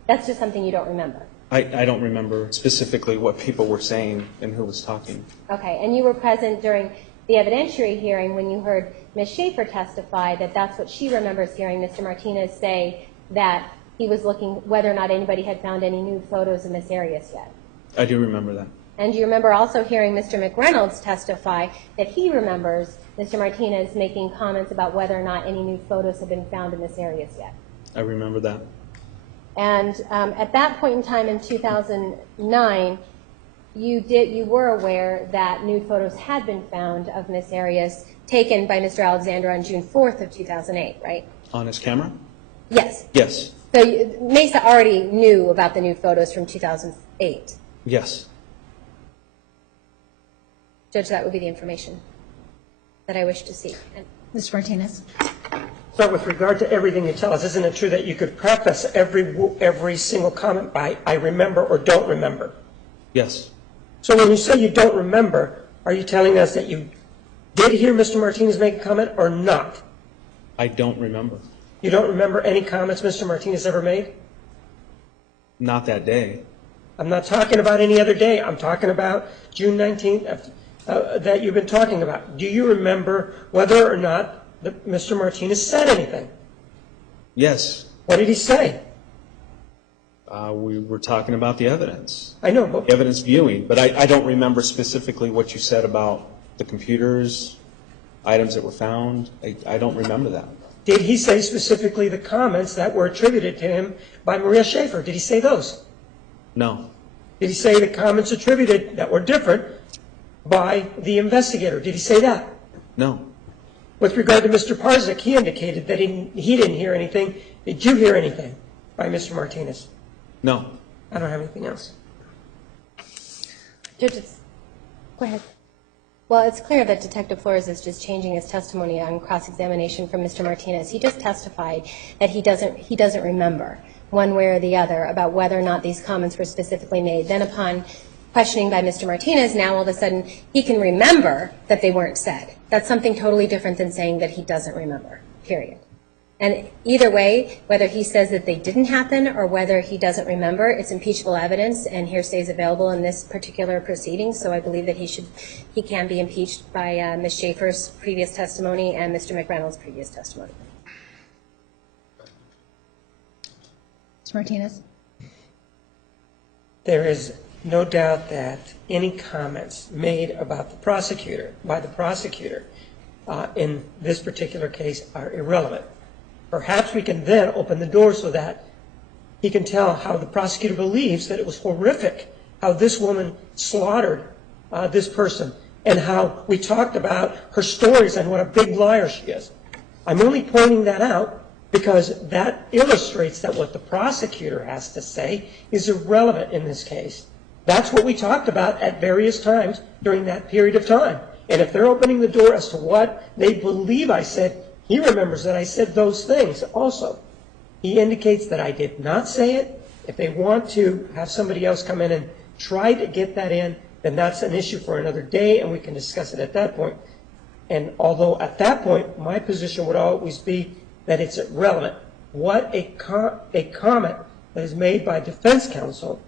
That's just something you don't remember. I don't remember specifically what people were saying and who was talking. Okay, and you were present during the evidentiary hearing when you heard Ms. Schaefer testify that that's what she remembers hearing Mr. Martinez say, that he was looking whether or not anybody had found any nude photos of Miss Arias yet. I do remember that. And do you remember also hearing Mr. McReynolds testify that he remembers Mr. Martinez making comments about whether or not any nude photos have been found in Miss Arias yet? I remember that. And at that point in time in 2009, you were aware that nude photos had been found of Miss Arias taken by Mr. Alexander on June 4th of 2008, right? On his camera? Yes. Yes. So Mesa already knew about the nude photos from 2008. Yes. Judge, that would be the information that I wish to see. Mr. Martinez. So with regard to everything you tell us, isn't it true that you could preface every single comment by I remember or don't remember? Yes. So when you say you don't remember, are you telling us that you did hear Mr. Martinez make a comment or not? I don't remember. You don't remember any comments Mr. Martinez ever made? Not that day. I'm not talking about any other day. I'm talking about June 19th that you've been talking about. Do you remember whether or not Mr. Martinez said anything? Yes. What did he say? We were talking about the evidence. I know, but Evidence viewing, but I don't remember specifically what you said about the computers, items that were found. I don't remember that. did he say specifically the comments that were attributed to him by Maria Schaefer? Did he say those? No. Did he say the comments attributed that were different by the investigator? Did he say that? No. With regard to Mr. Parzak, he indicated that he didn't hear anything. Did you hear anything by Mr. Martinez? No. I don't have anything else. Judges, go ahead. Well, it's clear that Detective Flores is just changing his testimony on cross-examination from Mr. Martinez. He just testified that he doesn't remember one way or the other about whether or not these comments were specifically made. Then upon questioning by Mr. Martinez, now all of a sudden he can remember that they weren't said. That's something totally different than saying that he doesn't remember, period. And either way, whether he says that they didn't happen or whether he doesn't remember, it's impeachable evidence, and hearsay is available in this particular proceeding. So I believe that he can be impeached by Ms. Schaefer's previous testimony and Mr. McReynolds' previous testimony. Mr. Martinez? There is no doubt that any comments made about the prosecutor, by the prosecutor, in this particular case are irrelevant. Perhaps we can then open the door so that he can tell how the prosecutor believes that it was horrific, how this woman slaughtered this person, and how we talked about her stories and what a big liar she is. I'm only pointing that out because that illustrates that what the prosecutor has to say is irrelevant in this case. That's what we talked about at various times during that period of time. And if they're opening the door as to what they believe I said, he remembers that I said those things also. He indicates that I did not say it. If they want to have somebody else come in and try to get that in, then that's an issue for another day, and we can discuss it at that point. And although at that point, my position would always be that it's irrelevant. What a comment that is made by defense counsel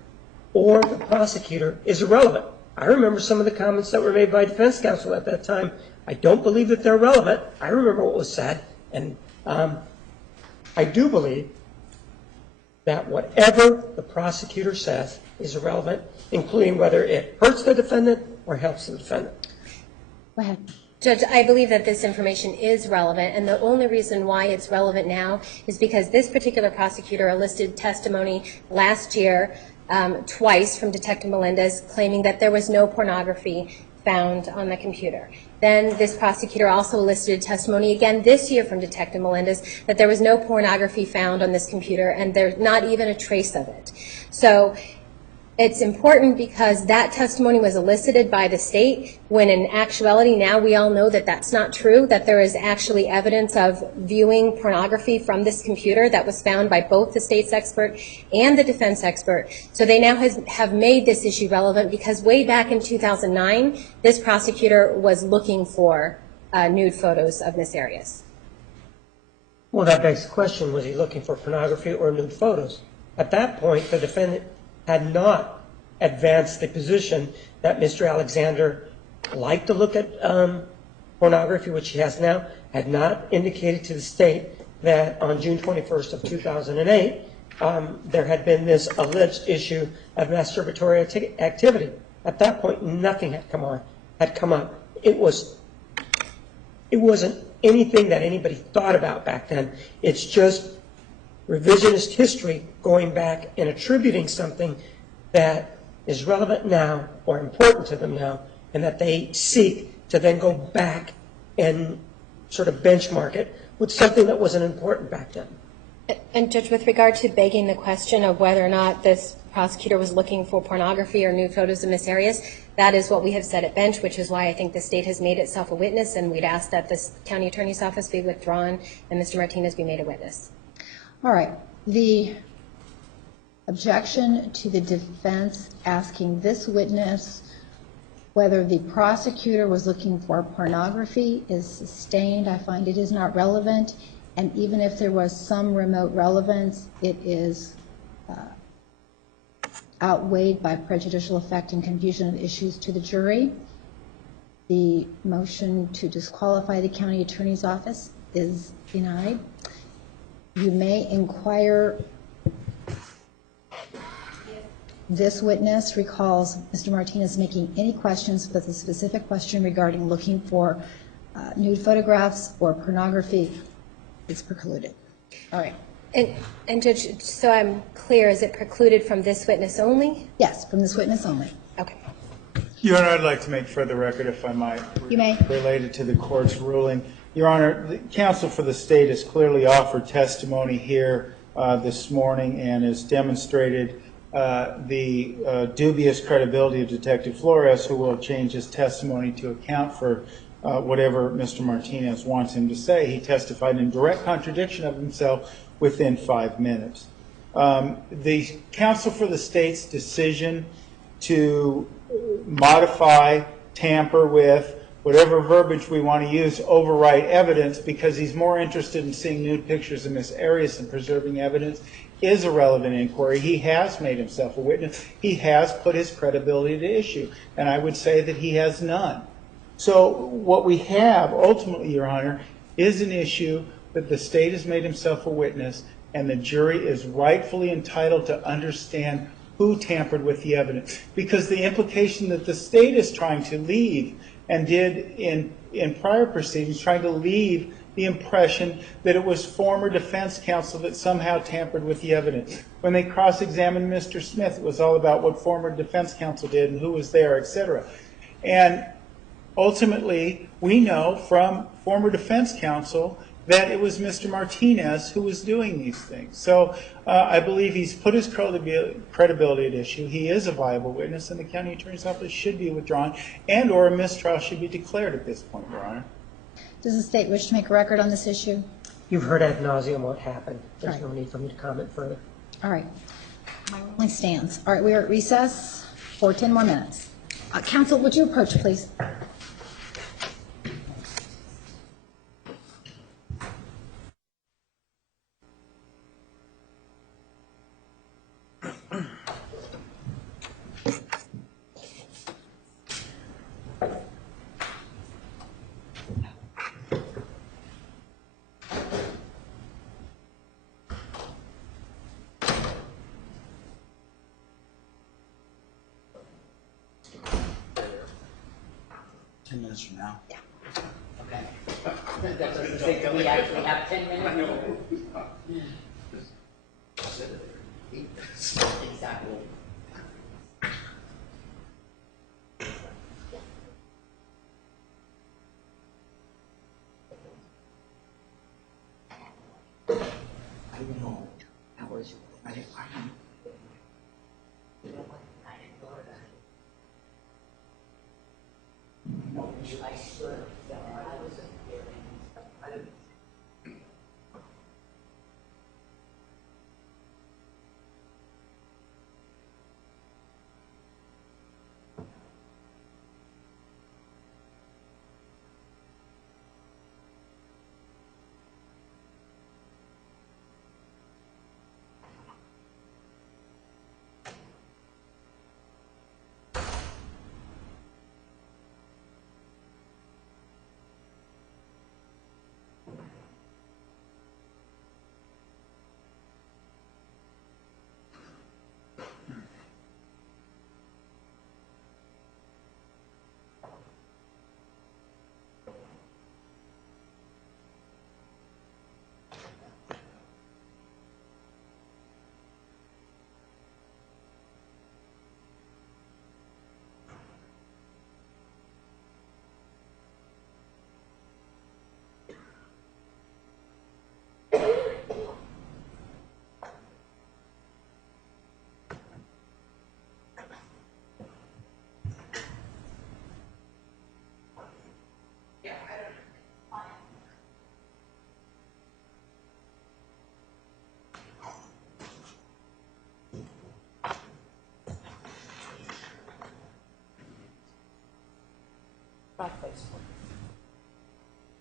or the prosecutor is irrelevant. I remember some of the comments that were made by defense counsel at that time. I don't believe that they're relevant. I remember what was said, and I do believe that whatever the prosecutor says is irrelevant, including whether it hurts the defendant or helps the defendant. Go ahead. Judge, I believe that this information is relevant, and the only reason why it's relevant now is because this particular prosecutor elicited testimony last year twice from Detective Melendez claiming that there was no pornography found on the computer. Then this prosecutor also elicited testimony again this year from Detective Melendez that there was no pornography found on this computer and there's not even a trace of it. So it's important because that testimony was elicited by the state when in actuality now we all know that that's not true, that there is actually evidence of viewing pornography from this computer that was found by both the state's expert and the defense expert. So they now have made this issue relevant because way back in 2009, this prosecutor was looking for nude photos of Miss Arias. Well, that begs the question, was he looking for pornography or nude photos? At that point, the defendant had not advanced the position that Mr. Alexander liked to look at pornography, which he has now, had not indicated to the state that on June 21st of 2008, there had been this alleged issue of masturbatory activity. At that point, nothing had come up. It wasn't anything that anybody thought about back then. It's just revisionist history going back and attributing something that is relevant now or important to them now, and that they seek to then go back and sort of benchmark it with something that wasn't important back then. And Judge, with regard to begging the question of whether or not this prosecutor was looking for pornography or nude photos of Miss Arias, that is what we have said at bench, which is why I think the state has made itself a witness, and we'd ask that this county attorney's office be withdrawn and Mr. Martinez be made a witness. All right. The objection to the defense asking this witness whether the prosecutor was looking for pornography is sustained. I find it is not relevant, and even if there was some remote relevance, it is outweighed by prejudicial effect and confusion of issues to the jury. The motion to disqualify the county attorney's office is denied. You may inquire. This witness recalls Mr. Martinez making any questions with a specific question regarding looking for nude photographs or pornography. It's precluded. All right. And Judge, so I'm clear, is it precluded from this witness only? Yes, from this witness only. Okay. Your Honor, I'd like to make further record, if I might, You may. related to the court's ruling. Your Honor, the counsel for the state has clearly offered testimony here this morning and has demonstrated the dubious credibility of Detective Flores, who will change his testimony to account for whatever Mr. Martinez wants him to say. He testified in direct contradiction of himself within 5 minutes. The counsel for the state's decision to modify, tamper with, whatever verbiage we want to use, overwrite evidence because he's more interested in seeing nude pictures of Miss Arias and preserving evidence is a relevant inquiry. He has made himself a witness. He has put his credibility to issue, and I would say that he has none. So what we have, ultimately, Your Honor, is an issue that the state has made himself a witness, and the jury is rightfully entitled to understand who tampered with the evidence. Because the implication that the state is trying to leave, and did in prior proceedings, trying to leave the impression that it was former defense counsel that somehow tampered with the evidence. When they cross-examined Mr. Smith, it was all about what former defense counsel did and who was there, etc. And ultimately, we know from former defense counsel that it was Mr. Martinez who was doing these things. So I believe he's put his credibility at issue. He is a viable witness, and the county attorney's office should be withdrawn, and or a mistrial should be declared at this point, Your Honor. Does the state wish to make a record on this issue? You've heard ad nauseum what happened. There's Right. no need for me to comment further. All right. My ruling stands. All right, we are at recess for 10 more minutes. Counsel, would you approach, please? Minutes from now. Yeah. Okay. That doesn't say that we actually have 10 minutes. Exactly. I didn't know that. No, I swear. I wasn't here. I didn't.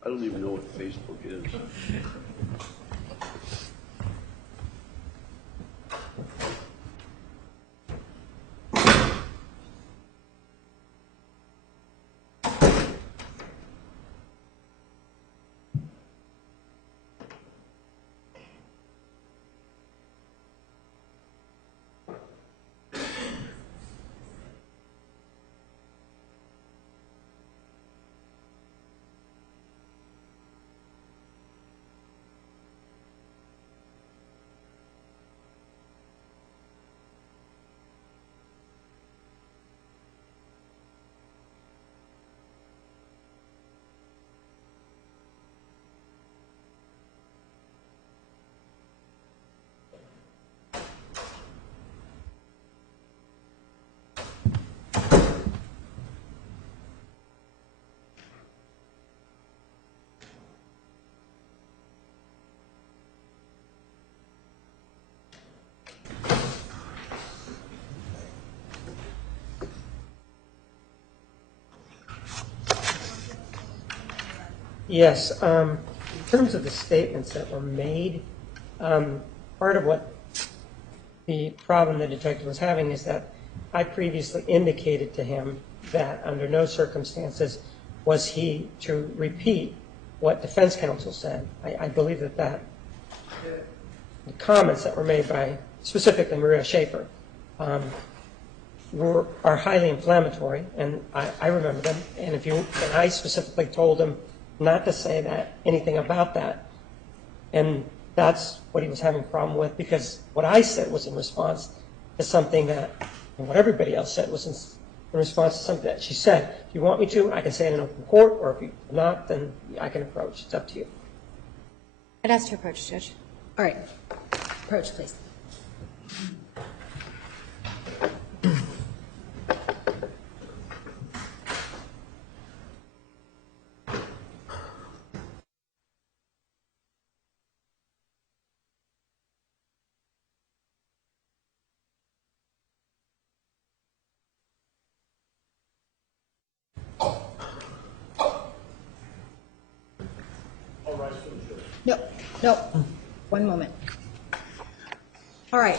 I don't even know what Facebook is. Yes, in terms of the statements that were made, part of what the problem the detective was having is that I previously indicated to him that under no circumstances was he to repeat what defense counsel said. I believe that the comments that were made by specifically Maria Schaefer are highly inflammatory, and I remember them. And I specifically told him not to say anything about that, and that's what he was having a problem with, because what I said was in response to something that, and what everybody else said was in response to something that she said. If you want me to, I can say it in open court, or if you not, then I can approach. It's up to you. I'd ask to approach, Judge. All right. Approach, please. No, one moment. All right,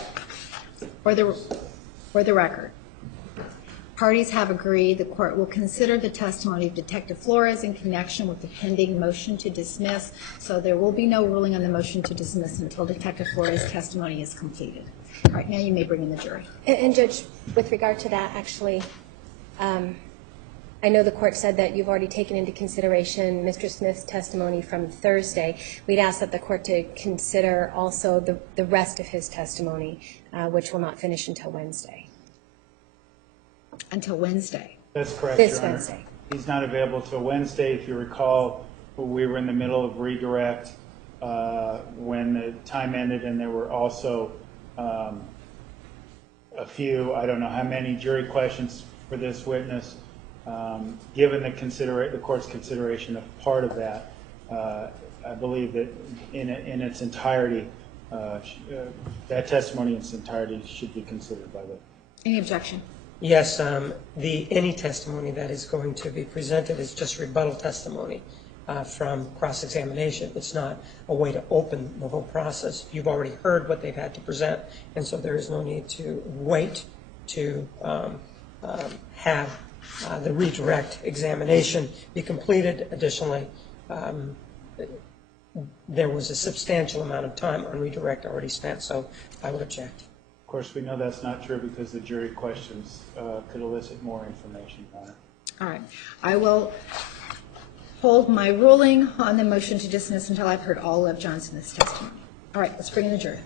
for the record, parties have agreed the court will consider the testimony of Detective Flores in connection with the pending motion to dismiss, so there will be no ruling on the motion to dismiss until Detective Flores' testimony is completed. All right, now you may bring in the jury. And Judge, with regard to that, actually, I know the court said that you've already taken into consideration Mr. Smith's testimony from Thursday. We'd ask that the court to consider also the rest of his testimony, which will not finish until Wednesday. Until Wednesday. That's correct, This Your Honor. Wednesday. He's not available till Wednesday. If you recall, we were in the middle of redirect when the time ended, and there were also a few, I don't know how many jury questions for this witness. Given the court's consideration of part of that, I believe that in its entirety, that testimony in its entirety should be considered by the. Any objection? Yes, any testimony that is going to be presented is just rebuttal testimony from cross-examination. It's not a way to open the whole process. You've already heard what they've had to present, and so there is no need to wait to have the redirect examination be completed. Additionally, there was a substantial amount of time on redirect already spent, so I would object. Of course, we know that's not true because the jury questions could elicit more information on it. All right. I will hold my ruling on the motion to dismiss until I've heard all of John Smith's testimony. All right, let's bring in the jury.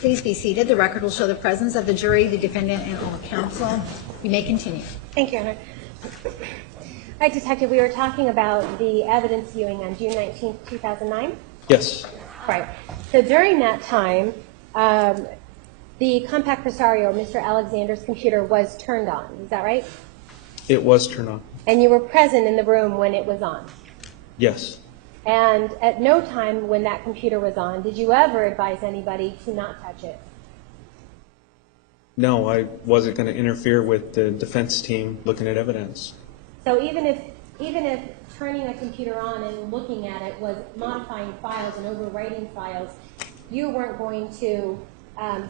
Please be seated. The record will show the presence of the jury, the defendant, and all counsel. You may continue. Thank you, Honor. All right, Detective, we were talking about the evidence viewing on June 19th, 2009. Yes. Right. So during that time, the compact presario, Mr. Alexander's computer, was turned on. Is that right? It was turned on. And you were present in the room when it was on. Yes. And at no time when that computer was on did you ever advise anybody to not touch it? No, I wasn't going to interfere with the defense team looking at evidence. So even if turning a computer on and looking at it was modifying files and overwriting files, you weren't going to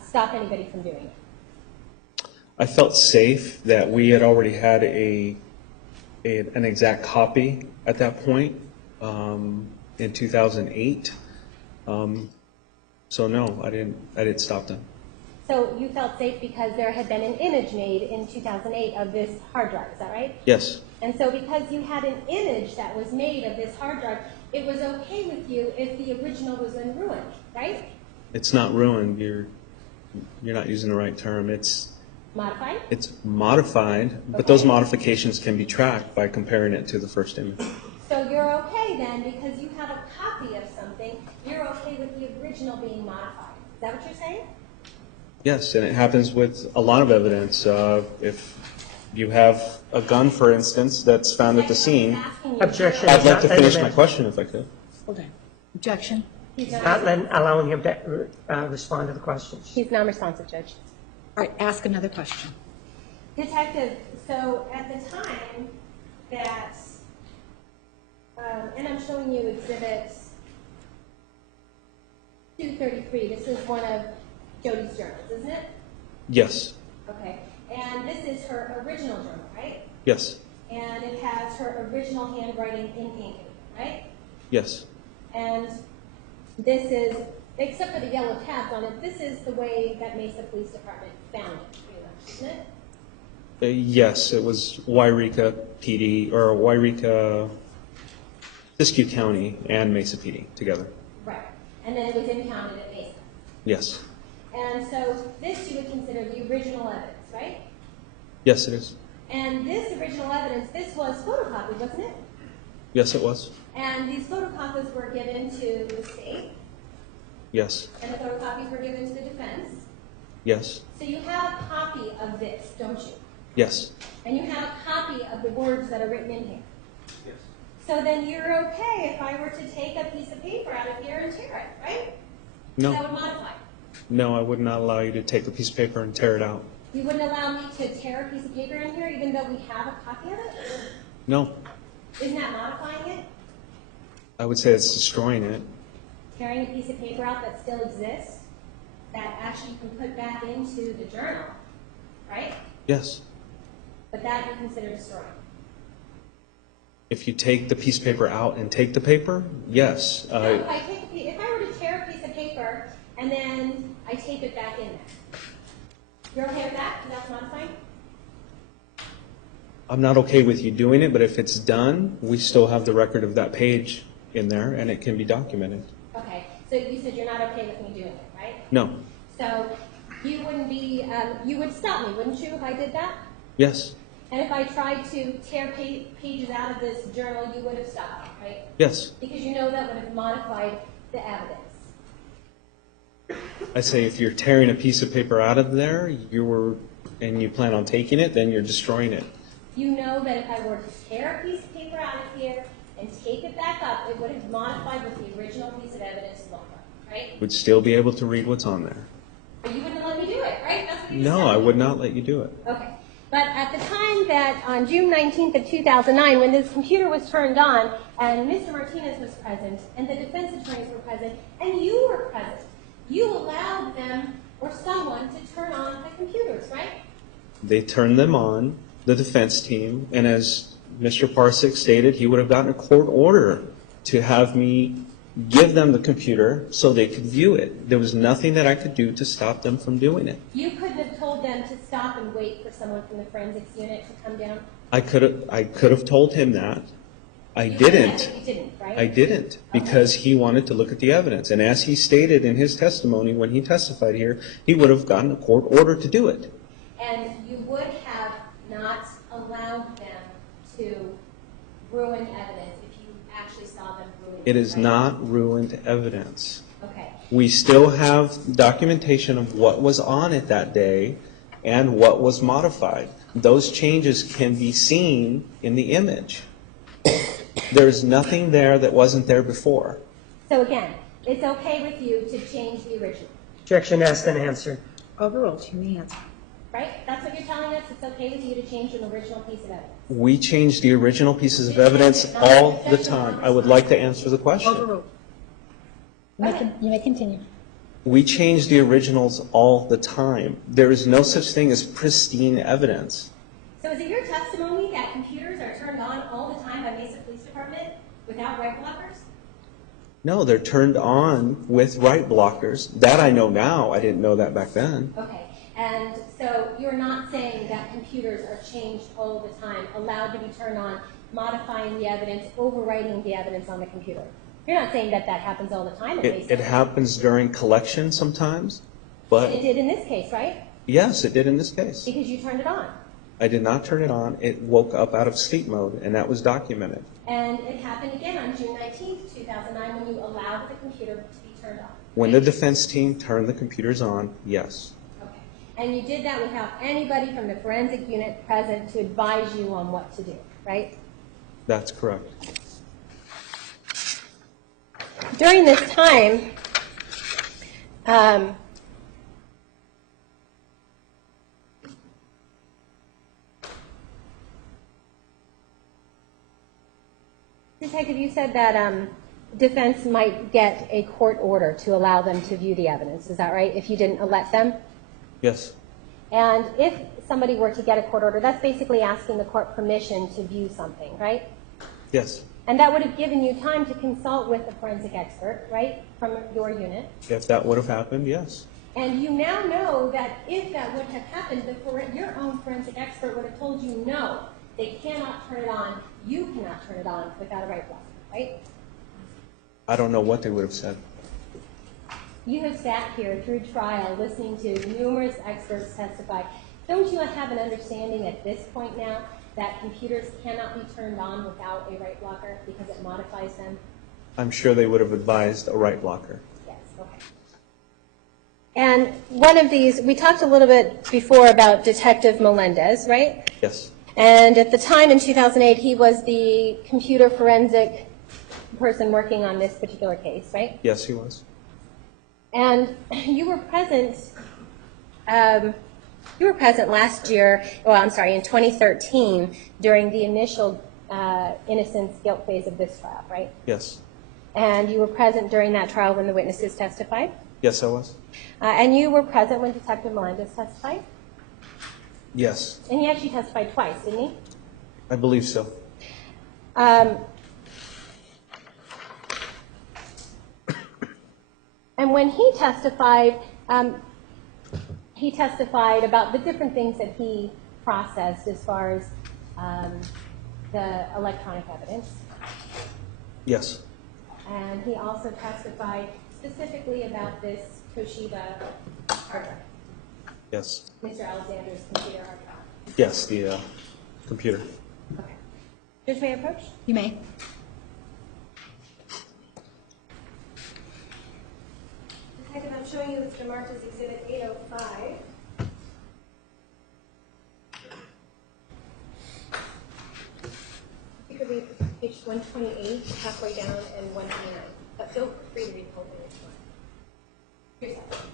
stop anybody from doing it? I felt safe that we had already had an exact copy at that point in 2008. So no, I didn't stop them. So you felt safe because there had been an image made in 2008 of this hard drive, is that right? Yes. And so because you had an image that was made of this hard drive, it was okay with you if the original was then ruined, right? It's not ruined. You're not using the right term. It's Modified? It's modified, but those modifications can be tracked by comparing it to the first image. So you're okay then because you have a copy of something, you're okay with the original being modified. Is that what you're saying? Yes, and it happens with a lot of evidence. If you have a gun, for instance, that's found at the scene. Objection. I'd like to finish my question if I could. Hold on. Objection? Not allowing him to respond to the questions. He's non-responsive, Judge. All right, ask another question. Detective, so at the time that, and I'm showing you Exhibit 233, this is one of Jodi's journals, isn't it? Yes. Okay, and this is her original journal, right? Yes. And it has her original handwriting in ink, right? Yes. And this is, except for the yellow tabs on it, this is the way that Mesa Police Department found it, pretty much, isn't it? Yes, it was Wairika PD, or Wairika, Siskiyou County and Mesa PD together. Right. And then it was impounded at Mesa. Yes. And so this you would consider the original evidence, right? Yes, it is. And this original evidence, this was photocopied, wasn't it? Yes, it was. And these photocopies were given to the state, Yes. and the photocopies were given to the defense. Yes. So you have a copy of this, don't you? Yes. And you have a copy of the words that are written in here. Yes. So then you're okay if I were to take a piece of paper out of here and tear it, right? No. That would modify. No, I would not allow you to take a piece of paper and tear it out. You wouldn't allow me to tear a piece of paper in here even though we have a copy of it? No. Isn't that modifying it? I would say it's destroying it. Tearing a piece of paper out that still exists, that actually you can put back into the journal, right? Yes. But that you consider destroying. If you take the piece of paper out and take the paper, yes. No, if I were to tear a piece of paper and then I tape it back in there. You're okay with that? Is that modified? I'm not okay with you doing it, but if it's done, we still have the record of that page in there, and it can be documented. Okay, so you said you're not okay with me doing it, right? No. So you wouldn't be, you would stop me, wouldn't you, if I did that? Yes. And if I tried to tear pages out of this journal, you would have stopped me, right? Yes. Because you know that would have modified the evidence. I say if you're tearing a piece of paper out of there, and you plan on taking it, then you're destroying it. You know that if I were to tear a piece of paper out of here and take it back up, it would have modified what the original piece of evidence looked like, right? Would still be able to read what's on there. But you wouldn't let me do it, right? That's what you No, said. I would not let you do it. Okay. But at the time that on June 19th of 2009, when this computer was turned on and Mr. Martinez was present and the defense attorneys were present and you were present, you allowed them or someone to turn on the computers, right? They turned them on, the defense team, and as Mr. Parsick stated, he would have gotten a court order to have me give them the computer so they could view it. There was nothing that I could do to stop them from doing it. You couldn't have told them to stop and wait for someone from the forensics unit to come down? I could have told him that. I You didn't. didn't, right? I didn't, because he wanted to look at the evidence. And as he stated in his testimony when he testified here, he would have gotten a court order to do it. And you would have not allowed them to ruin evidence if you actually saw them ruin It is right? not ruined evidence. Okay. We still have documentation of what was on it that day and what was modified. Those changes can be seen in the image. There's nothing there that wasn't there before. So again, it's okay with you to change the original, Objection asked and answered. Overruled, you may answer. right? That's what you're telling us? It's okay with you to change an original piece of evidence? We change the original pieces of evidence all the time. I would like to answer the question. Overruled. You may continue. We change the originals all the time. There is no such thing as pristine evidence. So is it your testimony that computers are turned on all the time by Mesa Police Department without right blockers? No, they're turned on with right blockers. That I know now. I didn't know that back then. Okay, and so you're not saying that computers are changed all the time, allowed to be turned on, modifying the evidence, overwriting the evidence on the computer? You're not saying that that happens all the time at Mesa? It happens during collection sometimes, but It did in this case, right? yes, it did in this case. Because you turned it on. I did not turn it on. It woke up out of sleep mode, and that was documented. And it happened again on June 19th, 2009, when you allowed the computer to be turned on. When the defense team turned the computers on, yes. Okay. And you did that without anybody from the forensic unit present to advise you on what to do, right? That's correct. During this time, Detective, you said that defense might get a court order to allow them to view the evidence. Is that right? If you didn't let them? Yes. And if somebody were to get a court order, that's basically asking the court permission to view something, right? Yes. And that would have given you time to consult with a forensic expert, right, from your unit. If that would have happened, yes. And you now know that if that would have happened, your own forensic expert would have told you, no, they cannot turn it on, you cannot turn it on without a right blocker, right? I don't know what they would have said. You have sat here through trial listening to numerous experts testify. Don't you have an understanding at this point now that computers cannot be turned on without a right blocker because it modifies them? I'm sure they would have advised a right blocker. Yes, okay. And one of these, we talked a little bit before about Detective Melendez, right? Yes. And at the time in 2008, he was the computer forensic person working on this particular case, right? Yes, he was. And you were present. You were present last year. Well, I'm sorry, in 2013 during the initial innocence guilt phase of this trial, right? Yes. And you were present during that trial when the witnesses testified. Yes, I was. And you were present when Detective Melendez testified. Yes. And he actually testified twice, didn't he? I believe so. And when he testified, he testified about the different things that he processed as far as the electronic evidence. Yes. And he also testified specifically about this Toshiba hard drive. Yes. Mr. Alexander's computer hard drive. Yes, the computer. Okay. Judge, may I approach? You may. Detective, I'm showing you it's marked as Exhibit 805. You could read page 128, halfway down, and 129. But feel free to read the whole thing if you want. Here's that.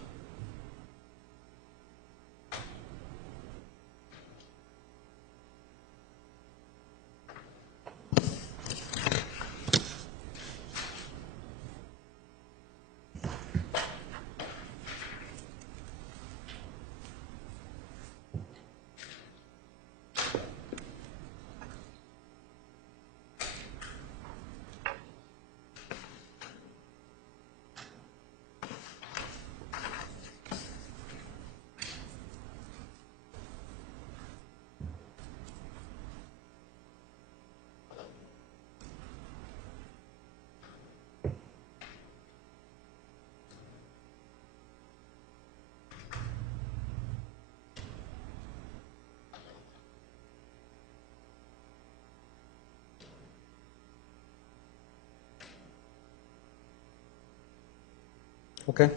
Okay.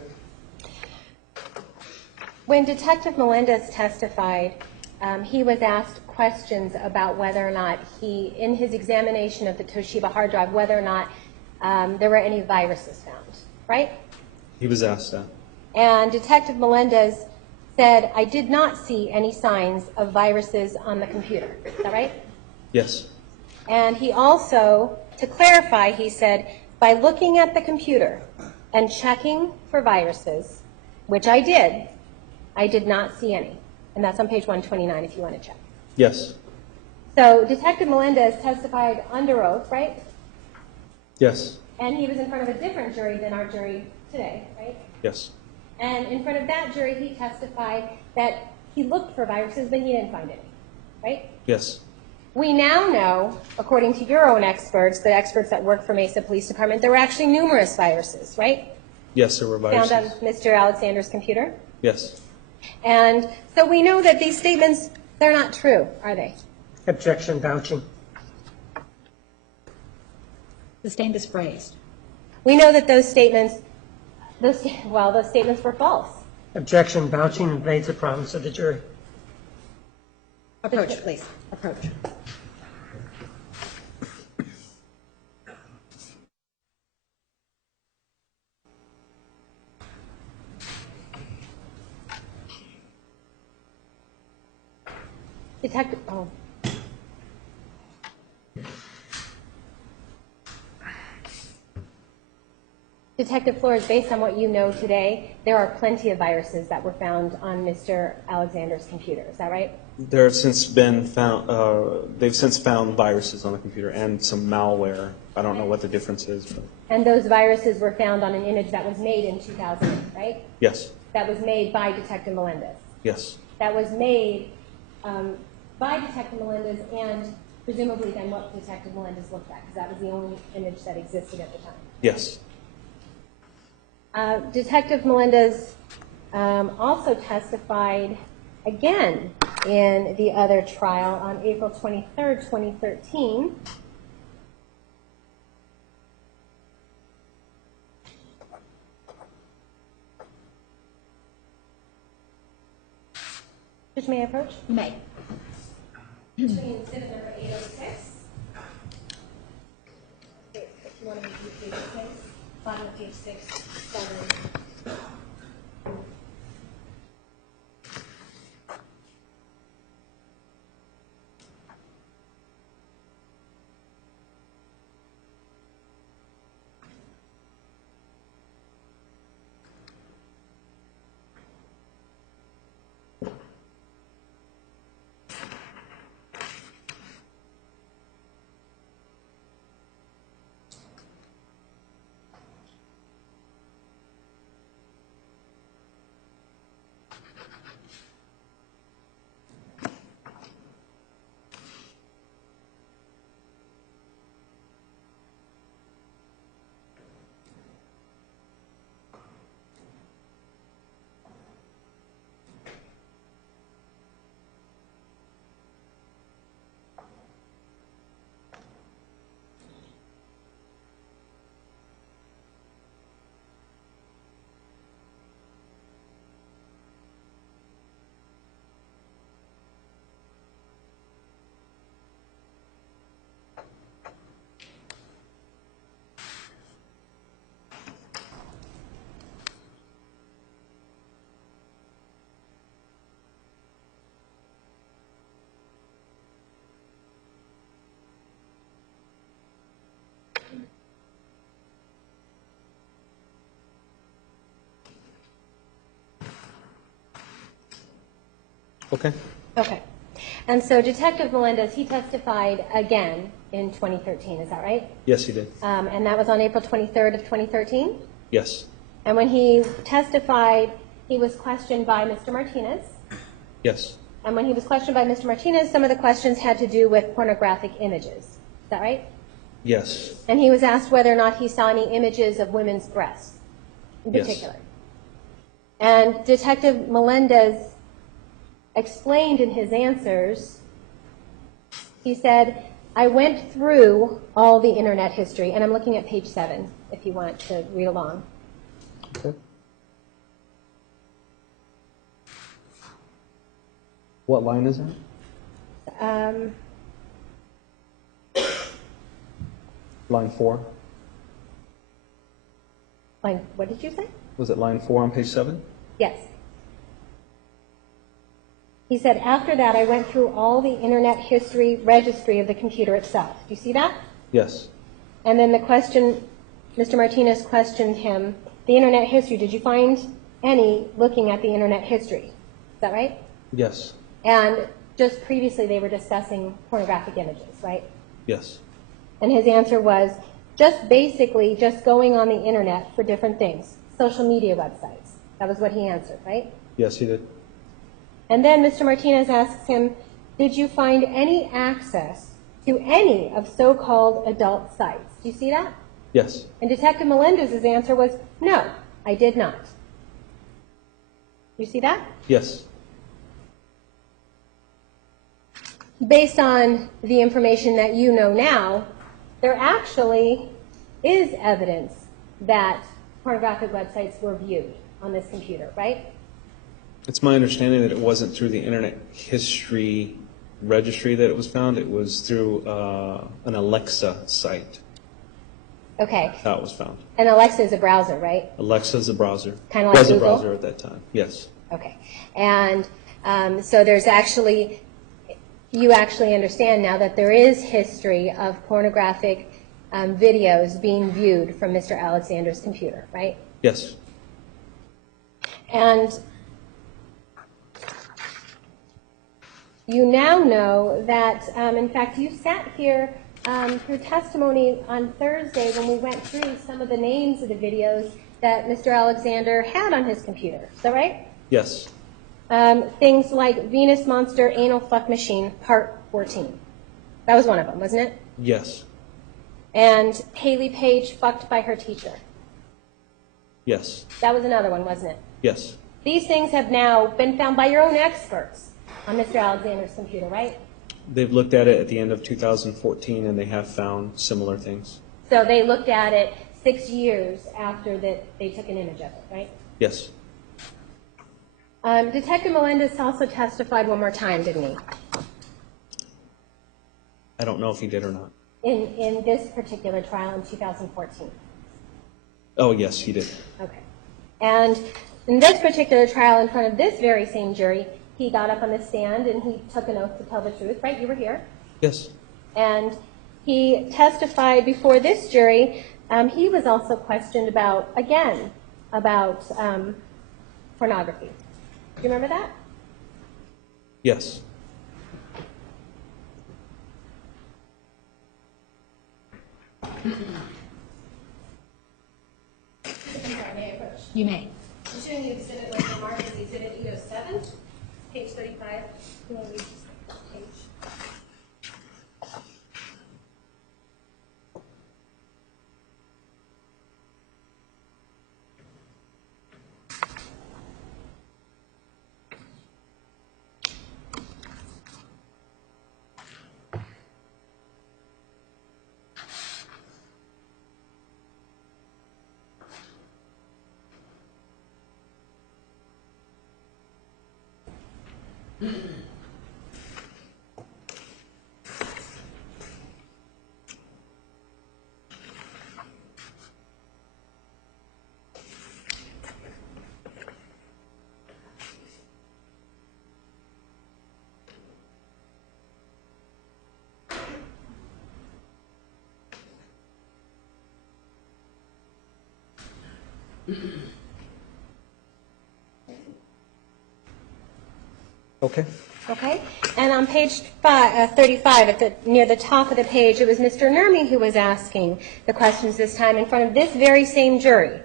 When Detective Melendez testified, he was asked questions about whether or not he, in his examination of the Toshiba hard drive, whether or not there were any viruses found, right? He was asked that. And Detective Melendez said, I did not see any signs of viruses on the computer. Is that right? Yes. And he also, to clarify, he said, by looking at the computer and checking for viruses, which I did not see any. And that's on page 129 if you want to check. Yes. So Detective Melendez testified under oath, right? Yes. And he was in front of a different jury than our jury today, right? Yes. And in front of that jury, he testified that he looked for viruses, but he didn't find any, right? Yes. We now know, according to your own experts, the experts that work for Mesa Police Department, there were actually numerous viruses, right? Yes, there were viruses. Found on Mr. Alexander's computer. Yes. And so we know that these statements, they're not true, are they? Objection, vouching. Sustained as phrased. We know that those statements, those statements were false. Objection, vouching invades the province of the jury. Approach, please. Approach. Detective Flores, based on what you know today, there are plenty of viruses that were found on Mr. Alexander's computer. Is that right? There have since been found, they've since found viruses on the computer and some malware. I don't know what the difference is. But And those viruses were found on an image that was made in 2000, right? yes. That was made by Detective Melendez. Yes. That was made by Detective Melendez and presumably then what Detective Melendez looked at, because that was the only image that existed at the time. Yes. Detective Melendez also testified again in the other trial on April 23rd, 2013. Judge, may I approach? You may. Between exhibit number 806. If you want to review page 6, bottom of page 6, 7. Okay. Okay. And so Detective Melendez, he testified again in 2013, is that right? Yes, he did. And that was on April 23rd of 2013? Yes. And when he testified, he was questioned by Mr. Martinez. Yes. And when he was questioned by Mr. Martinez, some of the questions had to do with pornographic images. Is that right? Yes. And he was asked whether or not he saw any images of women's breasts in Yes. particular. And Detective Melendez explained in his answers, he said, I went through all the internet history, and I'm looking at page 7 if you want to read along. Okay. What line is that? Line 4. Line, what did you say? Was it line 4 on page 7? Yes. He said, after that, I went through all the internet history registry of the computer itself. Do you see that? Yes. And then the question, Mr. Martinez questioned him, the internet history, did you find any looking at the internet history? Is that right? Yes. And just previously they were discussing pornographic images, right? Yes. And his answer was, just basically just going on the internet for different things, social media websites. That was what he answered, right? Yes, he did. And then Mr. Martinez asks him, did you find any access to any of so-called adult sites? Do you see that? Yes. And Detective Melendez's answer was, no, I did not. You see that? Yes. Based on the information that you know now, there actually is evidence that pornographic websites were viewed on this computer, right? It's my understanding that it wasn't through the Internet History Registry that it was found. It was through an Alexa site. Okay. How it was found. And Alexa is a browser, right? Alexa is a browser. Kind of like was Google? a browser at that time. Yes. Okay. And so there's actually, you actually understand now that there is history of pornographic videos being viewed from Mr. Alexander's computer, right? Yes. And you now know that, in fact, you sat here through testimony on Thursday when we went through some of the names of the videos that Mr. Alexander had on his computer. Is that right? Yes. Things like Venus Monster Anal Fuck Machine, Part 14. That was one of them, wasn't it? Yes. And Haley Page fucked by her teacher. Yes. That was another one, wasn't it? Yes. These things have now been found by your own experts on Mr. Alexander's computer, right? They've looked at it at the end of 2014, and they have found similar things. So they looked at it 6 years after that they took an image of it, right? Yes. Detective Melendez also testified one more time, didn't he? I don't know if he did or not. In this particular trial in 2014. Oh, yes, he did. Okay. And in this particular trial in front of this very same jury, he got up on the stand and he took an oath to tell the truth, right? You were here. Yes. And he testified before this jury. He was also questioned about, again, about pornography. Do you remember that? Yes. You may. I'm showing you exhibit like the mark is exhibit 807, page 35. You want to read this page? Okay. Okay? And on page 35, near the top of the page, it was Mr. Nurmi who was asking the questions this time in front of this very same jury.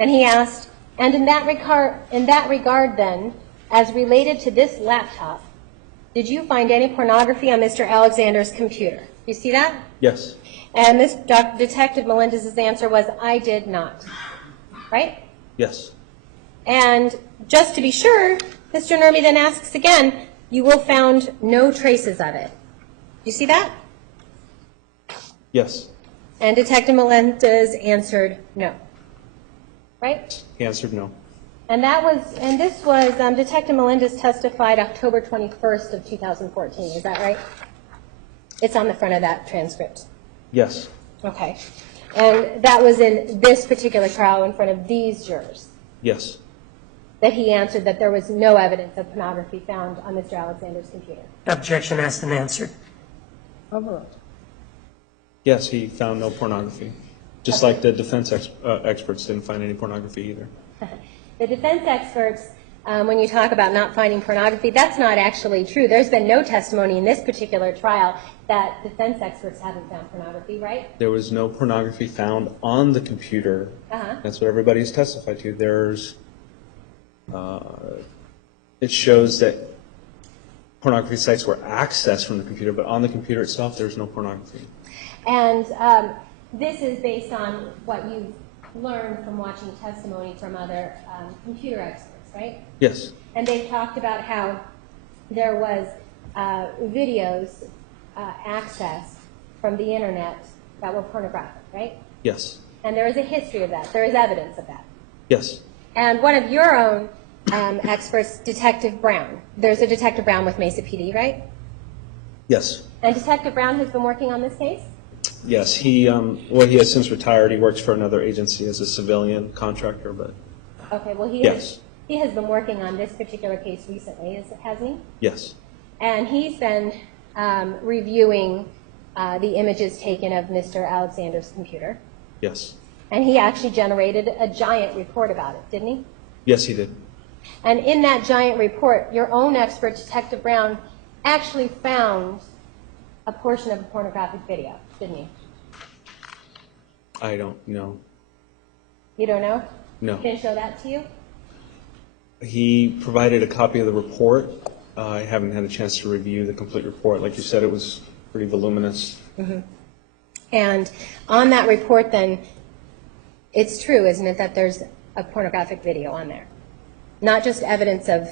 And he asked, and in that regard then, as related to this laptop, did you find any pornography on Mr. Alexander's computer? You see that? Yes. And Detective Melendez's answer was, I did not. Right? Yes. And just to be sure, Mr. Nurmi then asks again, you will found no traces of it. You see that? Yes. And Detective Melendez answered no. Right? He answered no. And this was, Detective Melendez testified October 21st of 2014. Is that right? It's on the front of that transcript. Yes. Okay. And that was in this particular trial in front of these jurors, Yes. that he answered that there was no evidence of pornography found on Mr. Alexander's computer. Objection asked and answered. Overruled. Yes, he found no pornography. Just like the defense experts didn't find any pornography either. The defense experts, when you talk about not finding pornography, that's not actually true. There's been no testimony in this particular trial that defense experts haven't found pornography, right? There was no pornography found on the computer. That's what everybody's testified to. It shows that pornography sites were accessed from the computer, but on the computer itself, there's no pornography. And this is based on what you've learned from watching testimony from other computer experts, right? Yes. And they talked about how there was videos accessed from the internet that were pornographic, right? Yes. And there is a history of that. There is evidence of that. Yes. And one of your own experts, Detective Brown. There's a Detective Brown with Mesa PD, right? Yes. And Detective Brown has been working on this case? Yes. He has since retired. He works for another agency as a civilian contractor, but Okay, well, he has been working on this particular case recently, hasn't he? yes. And he's been reviewing the images taken of Mr. Alexander's computer. Yes. And he actually generated a giant report about it, didn't he? Yes, he did. And in that giant report, your own expert, Detective Brown, actually found a portion of a pornographic video, didn't he? I don't know. You don't know? No. He didn't show that to you? He provided a copy of the report. I haven't had a chance to review the complete report. Like you said, it was pretty voluminous. And on that report, then, it's true, isn't it, that there's a pornographic video on there? Not just evidence of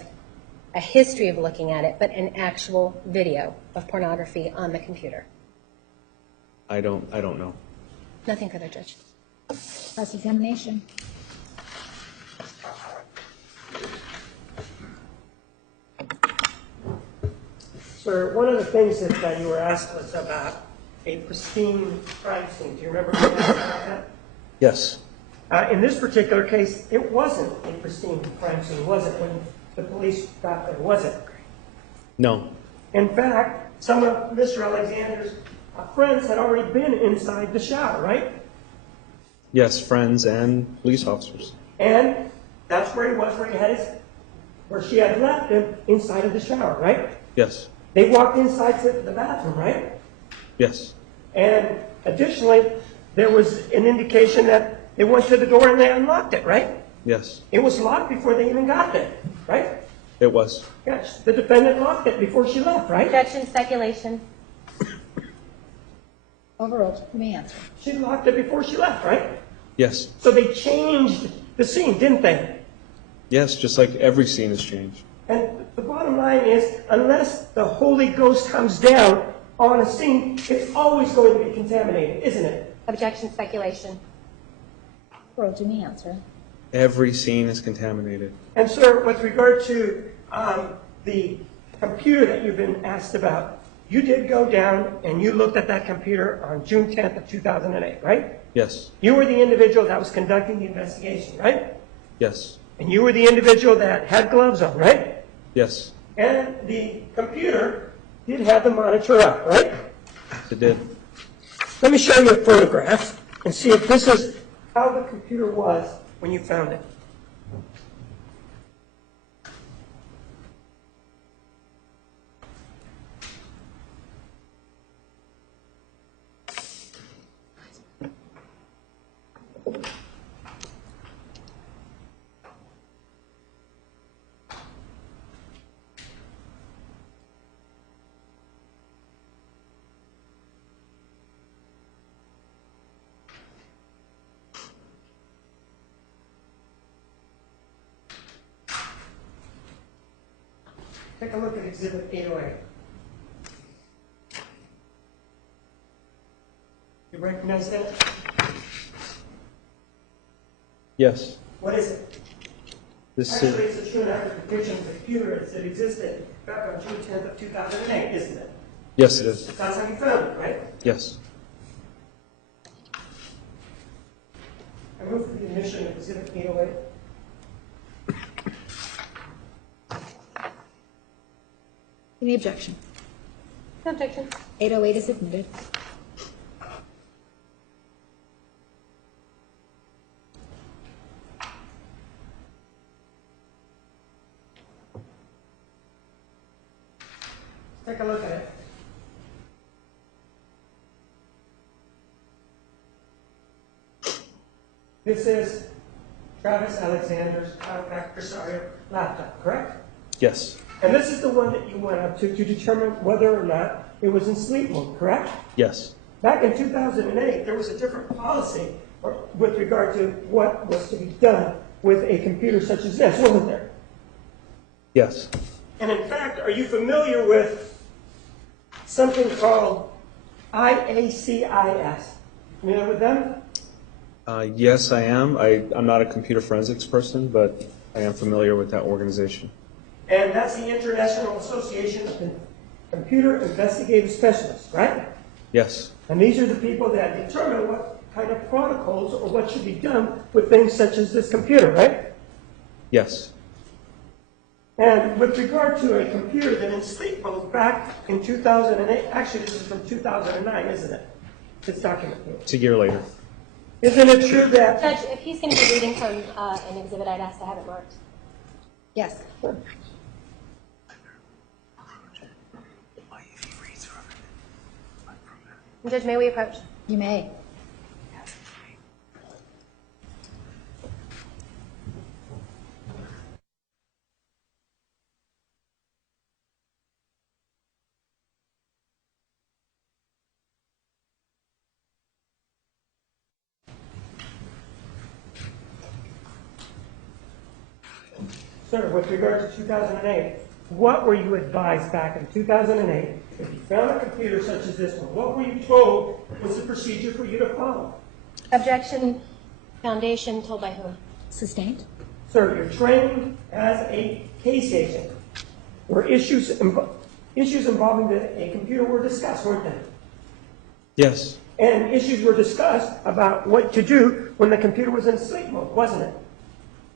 a history of looking at it, but an actual video of pornography on the computer. I don't know. Nothing further, Judge. Cross-examination. Sir, one of the things that you were asked was about a pristine crime scene. Do you remember being asked about that? Yes. In this particular case, it wasn't a pristine crime scene, was it, when the police got there, was it? No. In fact, some of Mr. Alexander's friends had already been inside the shower, right? Yes, friends and police officers. And that's where he was, where she had left him inside of the shower, right? Yes. They walked inside to the bathroom, right? Yes. And additionally, there was an indication that they went to the door and they unlocked it, right? Yes. It was locked before they even got there, right? It was. Yes, the defendant locked it before she left, right? Objection, speculation. Overruled. You may answer. She locked it before she left, right? Yes. So they changed the scene, didn't they? Yes, just like every scene has changed. And the bottom line is, unless the Holy Ghost comes down on a scene, it's always going to be contaminated, isn't it? Objection, speculation. Overruled. You may answer. Every scene is contaminated. And sir, with regard to the computer that you've been asked about, you did go down and you looked at that computer on June 10th of 2008, right? Yes. You were the individual that was conducting the investigation, right? Yes. And you were the individual that had gloves on, right? Yes. And the computer did have the monitor up, right? It did. Let me show you a photograph and see if this is how the computer was when you found it. Take a look at Exhibit 808. You recognize that? Yes. What is it? This Actually, is, it's a true and accurate depiction of the computer that existed back on June 10th of 2008, isn't it? yes, it is. That's how you found it, right? Yes. I move for the admission of Exhibit 808. Any objection? No objection. 808 is admitted. Take a look at it. This is Travis Alexander's compact Presario laptop, correct? Yes. And this is the one that you went up to determine whether or not it was in sleep mode, correct? Yes. Back in 2008, there was a different policy with regard to what was to be done with a computer such as this, wasn't there? Yes. And in fact, are you familiar with something called IACIS? Familiar with them? Yes, I am. I'm not a computer forensics person, but I am familiar with that organization. And that's the International Association of Computer Investigative Specialists, right? Yes. And these are the people that determine what kind of protocols or what should be done with things such as this computer, right? Yes. And with regard to a computer that in sleep mode back in 2008, actually this is from 2009, isn't it? This document. It's a year later. Isn't it true that? Judge, if he's going to be reading from an exhibit, I'd ask to have it marked. Yes. Judge, may we approach? You may. Sir, with regard to 2008, what were you advised back in 2008 if you found a computer such as this one? What were you told was the procedure for you to follow? Objection. Foundation told by whom? Sustained? Sir, your training as a case agent were issues involving a computer were discussed, weren't they? Yes. And issues were discussed about what to do when the computer was in sleep mode, wasn't it?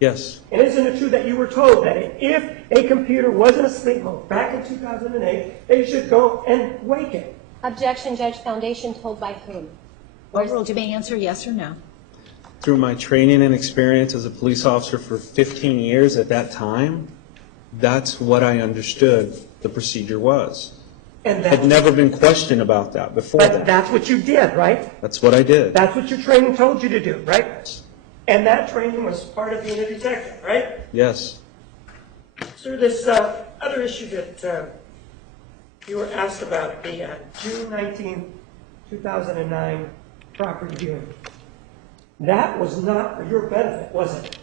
Yes. And isn't it true that you were told that if a computer was in a sleep mode back in 2008, they should go and wake it? Objection, Judge. Foundation told by whom? Overruled. You may answer yes or no. Through my training and experience as a police officer for 15 years at that time, that's what I understood the procedure was. And Had that's, never been questioned about that before but that. that's what you did, right? That's what I did. That's what your training told you to do, right? And that training was part of being a detective, right? Yes. Sir, this other issue that you were asked about, the June 19, 2009 property viewing, that was not for your benefit, was it?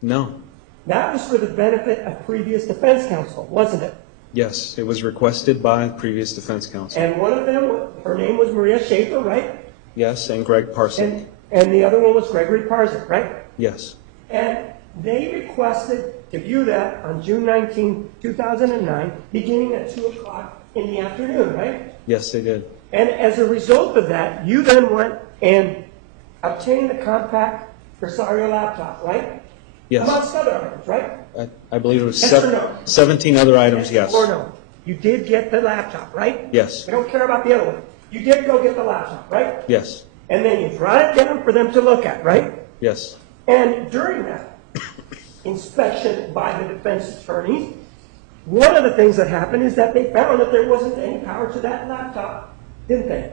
No. That was for the benefit of previous defense counsel, wasn't it? Yes. It was requested by previous defense counsel. And one of them, her name was Maria Schaefer, right? Yes. And Greg Parson. And the other one was Gregory Parzak, right? Yes. And they requested to view that on June 19, 2009, beginning at 2 o'clock in the afternoon, right? Yes, they did. And as a result of that, you then went and obtained the compact Presario laptop, right? Yes. Amongst other items, right? I believe it was Yes or no? 17 other items, yes. Or no? You did get the laptop, right? Yes. We don't care about the other one. You did go get the laptop, right? Yes. And then you brought it down for them to look at, right? Yes. And during that inspection by the defense attorneys, one of the things that happened is that they found that there wasn't any power to that laptop, didn't they?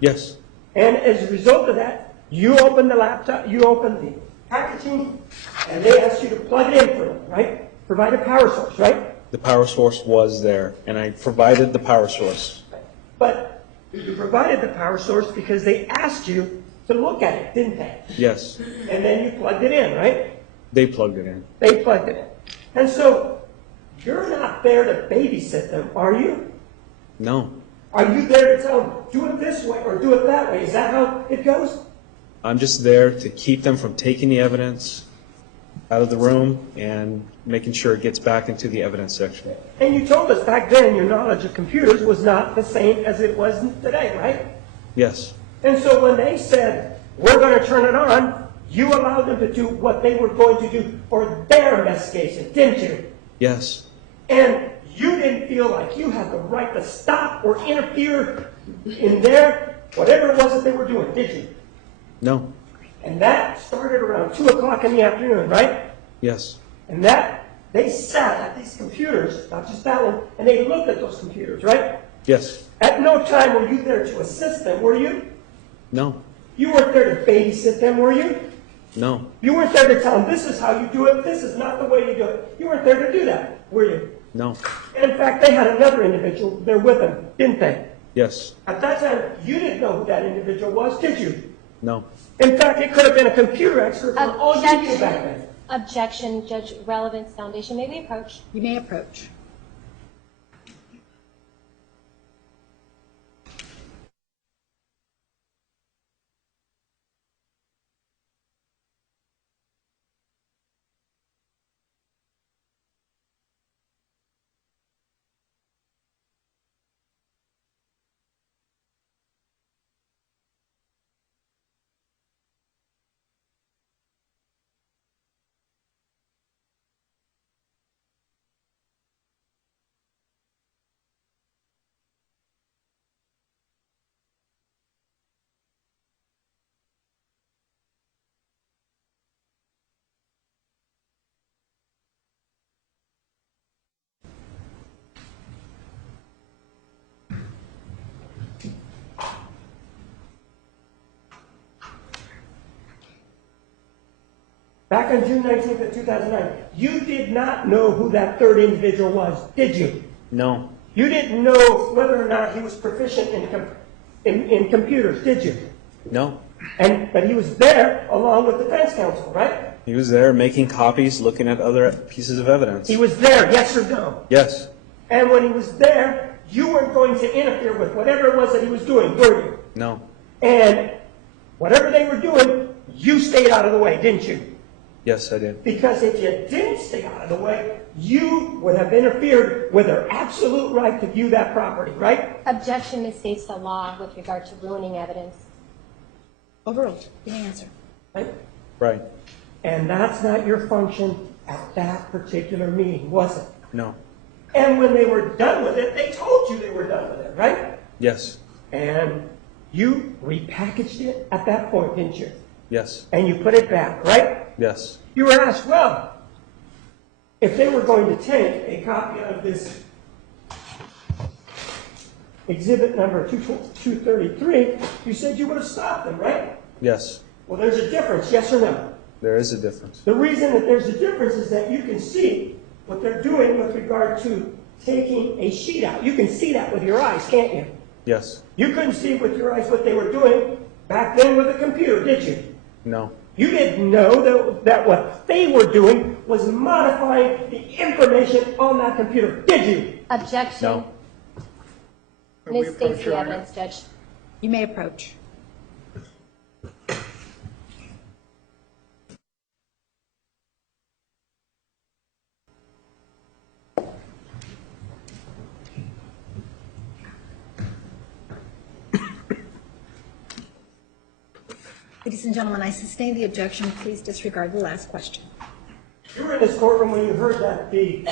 Yes. And as a result of that, you opened the laptop, you opened the packaging, and they asked you to plug it in for them, right? Provide a power source, right? The power source was there, and I provided the power source. But you provided the power source because they asked you to look at it, didn't they? Yes. And then you plugged it in, right? They plugged it in. They plugged it in. And so you're not there to babysit them, are you? No. Are you there to tell them, do it this way or do it that way? Is that how it goes? I'm just there to keep them from taking the evidence out of the room and making sure it gets back into the evidence section. And you told us back then your knowledge of computers was not the same as it was today, right? Yes. And so when they said, we're going to turn it on, you allowed them to do what they were going to do for their investigation, didn't you? Yes. And you didn't feel like you had the right to stop or interfere in their, whatever it was that they were doing, did you? No. And that started around 2 o'clock in the afternoon, right? Yes. And that, they sat at these computers, not just that one, and they looked at those computers, right? Yes. At no time were you there to assist them, were you? No. You weren't there to babysit them, were you? No. You weren't there to tell them, this is how you do it, this is not the way you do it. You weren't there to do that, were you? No. And in fact, they had another individual there with them, didn't they? Yes. At that time, you didn't know who that individual was, did you? No. In fact, it could have been a computer expert for all you knew back then. Objection, Judge Relevance Foundation. May we approach? You may approach. Back on June 19th of 2009, you did not know who that third individual was, did you? No. You didn't know whether or not he was proficient in computers, did you? No. But he was there along with defense counsel, right? He was there making copies, looking at other pieces of evidence. He was there, yes or no? Yes. And when he was there, you weren't going to interfere with whatever it was that he was doing, were you? No. And whatever they were doing, you stayed out of the way, didn't you? Yes, I did. Because if you didn't stay out of the way, you would have interfered with their absolute right to view that property, right? Objection misstates the law with regard to ruining evidence. Overruled. You may answer. Right? Right. And that's not your function at that particular meeting, was it? No. And when they were done with it, they told you they were done with it, right? Yes. And you repackaged it at that point, didn't you? Yes. And you put it back, right? Yes. You were asked, well, if they were going to take a copy of this exhibit number 233, you said you would have stopped them, right? Yes. Well, there's a difference, yes or no? There is a difference. The reason that there's a difference is that you can see what they're doing with regard to taking a sheet out. You can see that with your eyes, can't you? Yes. You couldn't see with your eyes what they were doing back then with a computer, did you? No. You didn't know that what they were doing was modifying the information on that computer, did you? Objection. No. Misstates the evidence, Judge. You may approach. Ladies and gentlemen, I sustain the objection. Please disregard the last question. You were in this courtroom when you heard that the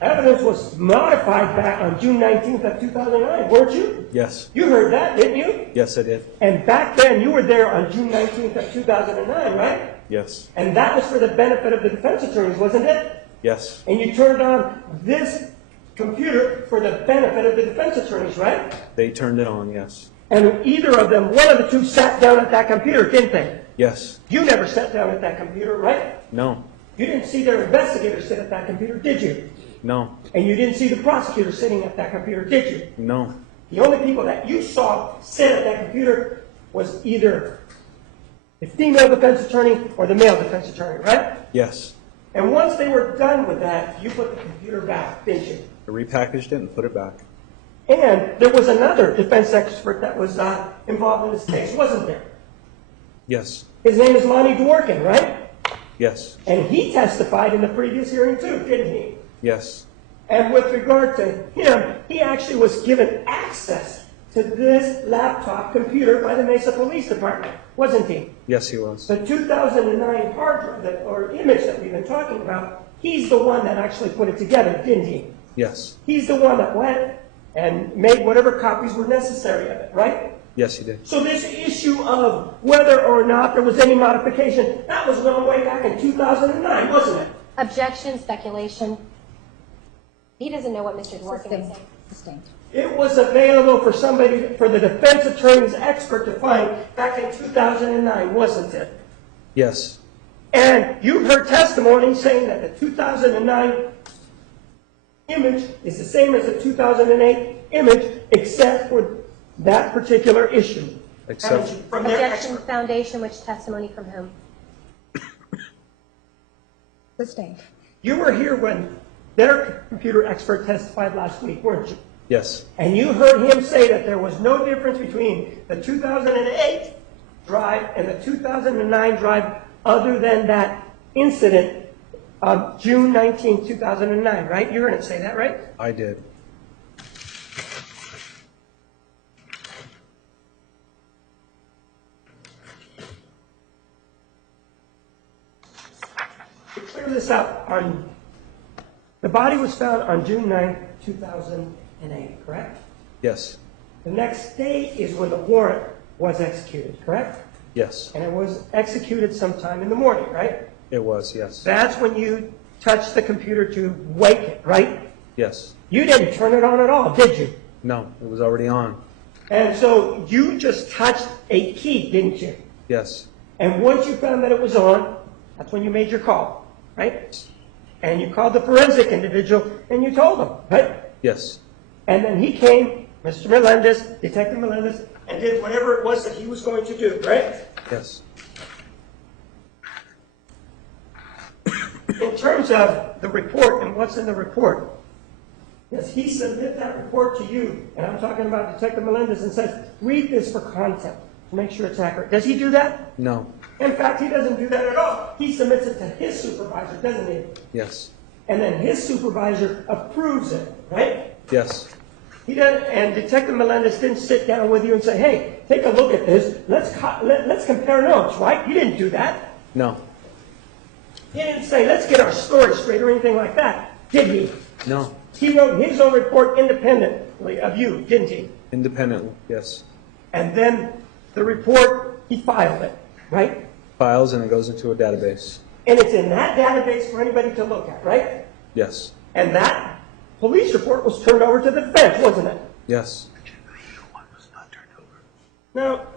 evidence was modified back on June 19th of 2009, weren't you? Yes. You heard that, didn't you? Yes, I did. And back then, you were there on June 19th of 2009, right? Yes. And that was for the benefit of the defense attorneys, wasn't it? Yes. And you turned on this computer for the benefit of the defense attorneys, right? They turned it on, yes. And either of them, one of the two, sat down at that computer, didn't they? Yes. You never sat down at that computer, right? No. You didn't see their investigator sit at that computer, did you? No. And you didn't see the prosecutor sitting at that computer, did you? No. The only people that you saw sit at that computer was either the female defense attorney or the male defense attorney, right? Yes. And once they were done with that, you put the computer back, didn't you? I repackaged it and put it back. And there was another defense expert that was involved in this case, wasn't there? Yes. His name is Lonnie Dworkin, right? Yes. And he testified in the previous hearing too, didn't he? Yes. And with regard to him, he actually was given access to this laptop computer by the Mesa Police Department, wasn't he? Yes, he was. The 2009 hard drive or image that we've been talking about, he's the one that actually put it together, didn't he? Yes. He's the one that went and made whatever copies were necessary of it, right? Yes, he did. So this issue of whether or not there was any modification, that was known way back in 2009, wasn't it? Objection, speculation. He doesn't know what Mr. Dworkin is saying. Sustained. It was available for somebody, for the defense attorney's expert to find back in 2009, wasn't it? Yes. And you heard testimony saying that the 2009 image is the same as the 2008 image, except for that particular issue. Except from their Objection, expert. foundation, which testimony from whom? Sustained. You were here when their computer expert testified last week, weren't you? yes. And you heard him say that there was no difference between the 2008 drive and the 2009 drive other than that incident of June 19, 2009, right? You heard him say that, right? I did. To clear this up, the body was found on June 9, 2008, correct? Yes. The next day is when the warrant was executed, correct? Yes. And it was executed sometime in the morning, right? It was. Yes. That's when you touched the computer to wake it, right? Yes. You didn't turn it on at all, did you? No, it was already on. And so you just touched a key, didn't you? Yes. And once you found that it was on, that's when you made your call, right? And you called the forensic individual and you told him, right? Yes. And then he came, Mr. Melendez, Detective Melendez, and did whatever it was that he was going to do, right? Yes. In terms of the report and what's in the report, does he submit that report to you? And I'm talking about Detective Melendez and says, read this for content to make sure it's accurate. Does he do that? No. In fact, he doesn't do that at all. He submits it to his supervisor, doesn't he? Yes. And then his supervisor approves it, right? Yes. He doesn't, and Detective Melendez didn't sit down with you and say, hey, take a look at this. Let's compare notes, right? He didn't do that. No. He didn't say, let's get our story straight or anything like that, did he? No. He wrote his own report independently of you, didn't he? Independently. Yes. And then the report, he filed it, right? Files and it goes into a database. And it's in that database for anybody to look at, right? Yes. And that police report was turned over to the defense, wasn't it? Yes. Now,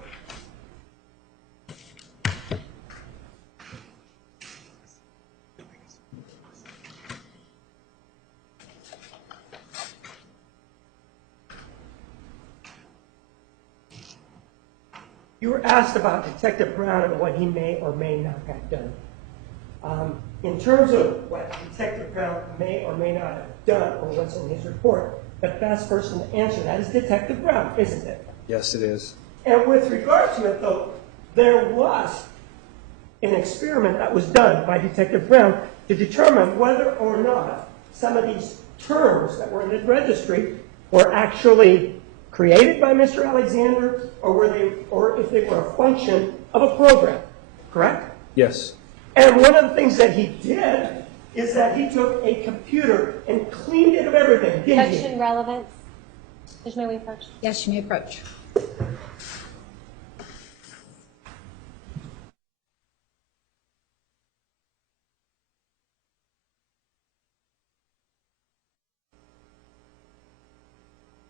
you were asked about Detective Brown and what he may or may not have done. In terms of what Detective Brown may or may not have done or what's in his report, the best person to answer that is Detective Brown, isn't it? Yes, it is. And with regard to it, though, there was an experiment that was done by Detective Brown to determine whether or not some of these terms that were in the registry were actually created by Mr. Alexander or if they were a function of a program, correct? Yes. And one of the things that he did is that he took a computer and cleaned it of everything, didn't he? Objection, relevance. Judge, may we approach? Yes, you may approach.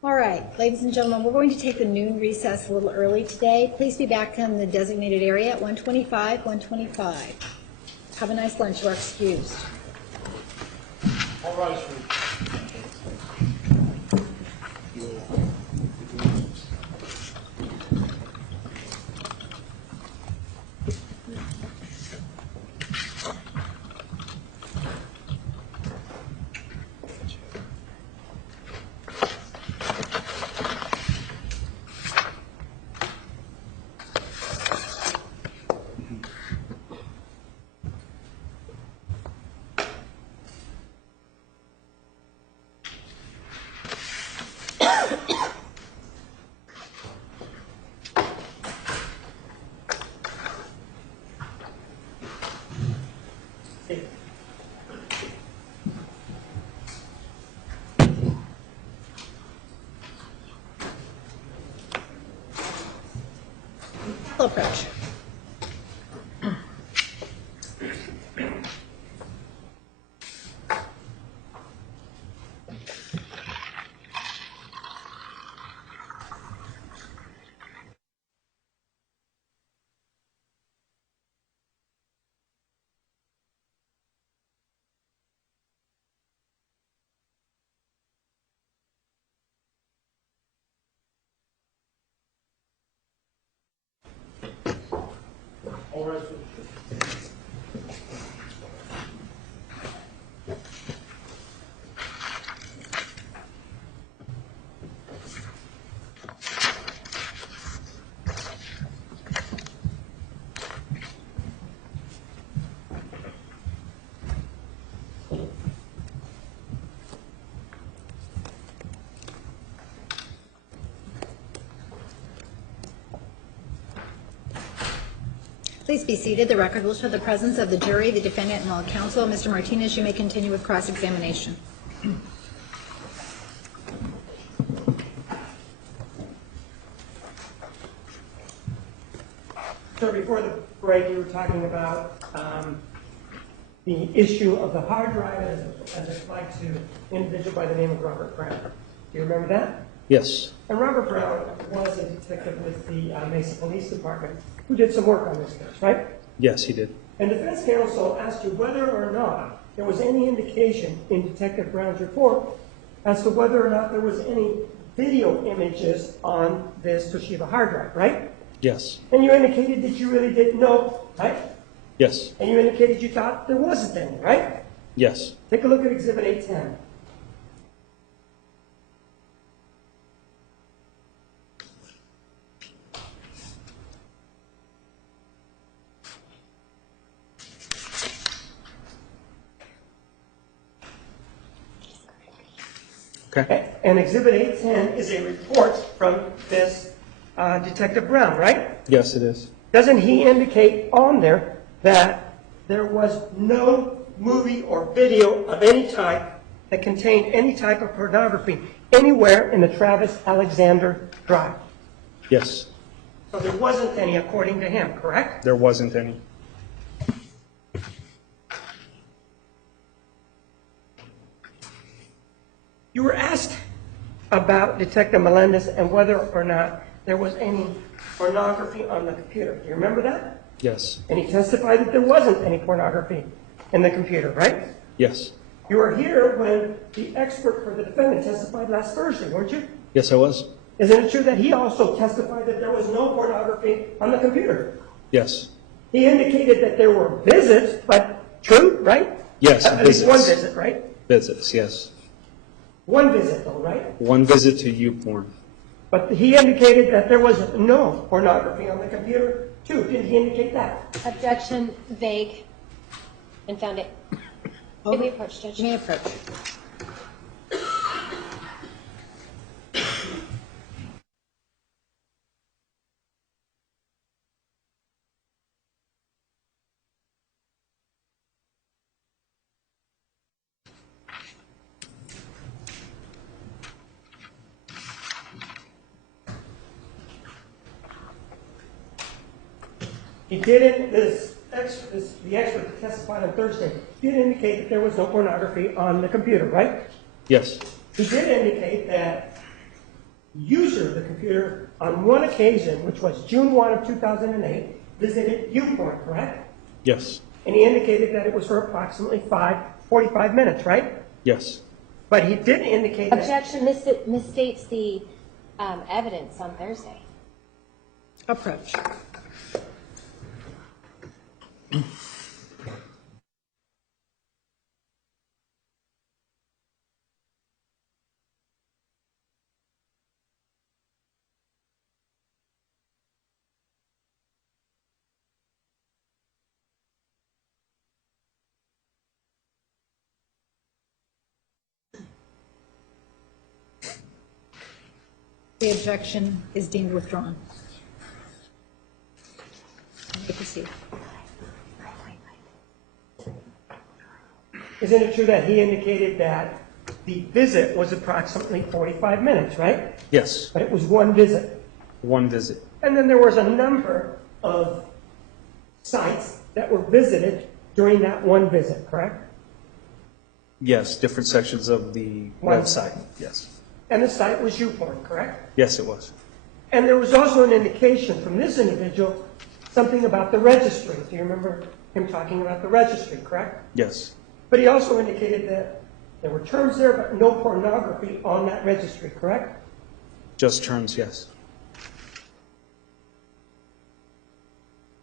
All right, ladies and gentlemen, we're going to take the noon recess a little early today. Please be back in the designated area at 1:25. Have a nice lunch. You are excused. All rise, please. Counsel approach. All rise for the Please be seated. The record will show the presence of the jury, the defendant, and all counsel. Mr. Martinez, you may continue with cross-examination. So before the break, you were talking about the issue of the hard drive as applied to an individual by the name of Robert Brown. Do you remember that? Yes. And Robert Brown was a detective with the Mesa Police Department who did some work on this case, right? Yes, he did. And defense counsel asked you whether or not there was any indication in Detective Brown's report as to whether or not there was any video images on this Toshiba hard drive, right? Yes. And you indicated that you really didn't know, right? Yes. And you indicated you thought there wasn't any, right? Yes. Take a look at Exhibit 810. Okay. And Exhibit 810 is a report from this Detective Brown, right? Yes, it is. Doesn't he indicate on there that there was no movie or video of any type that contained any type of pornography anywhere in the Travis Alexander drive? Yes. So there wasn't any according to him, correct? There wasn't any. You were asked about Detective Melendez and whether or not there was any pornography on the computer. Do you remember that? Yes. And he testified that there wasn't any pornography in the computer, right? Yes. You were here when the expert for the defendant testified last Thursday, weren't you? Yes, I was. Isn't it true that he also testified that there was no pornography on the computer? Yes. He indicated that there were visits, but true, right? Yes, At least one visits. visit, right? Visits, yes. One visit, though, right? One visit to YouPorn. But he indicated that there was no pornography on the computer, too. Did he indicate that? Objection, vague, and found it. Give me approach, Judge. You may approach. He didn't, the expert that testified on Thursday did indicate that there was no pornography on the computer, right? Yes. He did indicate that the user of the computer on one occasion, which was June 1 of 2008, visited YouPorn, correct? Yes. And he indicated that it was for approximately 45 minutes, right? Yes. But he did indicate that... Objection misstates the evidence on Thursday. Approach. The objection is deemed withdrawn. You may proceed. Isn't it true that he indicated that the visit was approximately 45 minutes, right? Yes. But it was one visit. One visit. And then there was a number of sites that were visited during that one visit, correct? Yes, different sections of the One website, site. yes. And the site was YouPorn, correct? Yes, it was. And there was also an indication from this individual, something about the registry. Do you remember him talking about the registry, correct? Yes. But he also indicated that there were terms there, but no pornography on that registry, correct? Just terms, yes.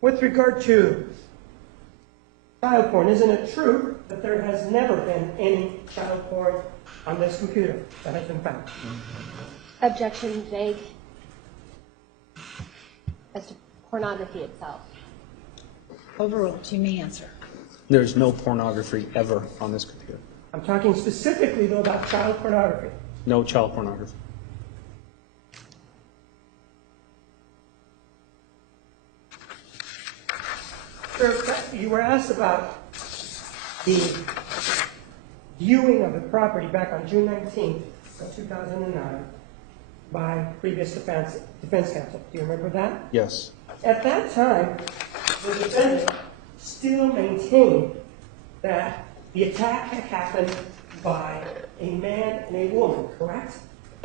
With regard to child porn, isn't it true that there has never been any child porn on this computer that has been found? Objection made as to pornography itself. Overruled. You may answer. There's no pornography ever on this computer. I'm talking specifically, though, about child pornography. No child pornography. Sir, you were asked about the viewing of the property back on June 19th of 2009 by previous defense counsel. Do you remember that? Yes. At that time, the defendant still maintained that the attack had happened by a man and a woman, correct?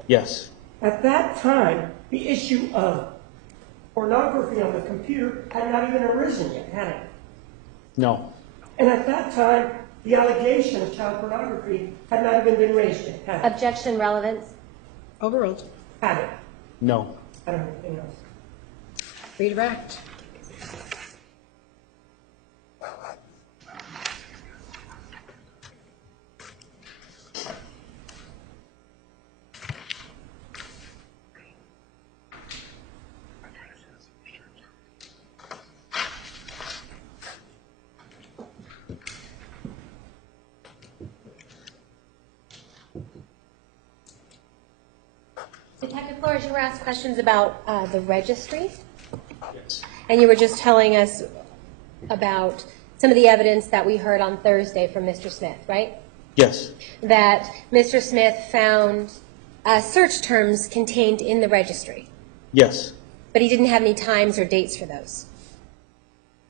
Yes. At that time, the issue of pornography on the computer had not even arisen yet, had it? No. And at that time, the allegation of child pornography had not even been raised yet, had it? Objection relevance. Overruled. Had it? No. I don't have anything else. Redirect. Detective Flores, you were asked questions about the registry, Yes. and you were just telling us about some of the evidence that we heard on Thursday from Mr. Smith, right? Yes. That Mr. Smith found search terms contained in the registry, Yes. but he didn't have any times or dates for those.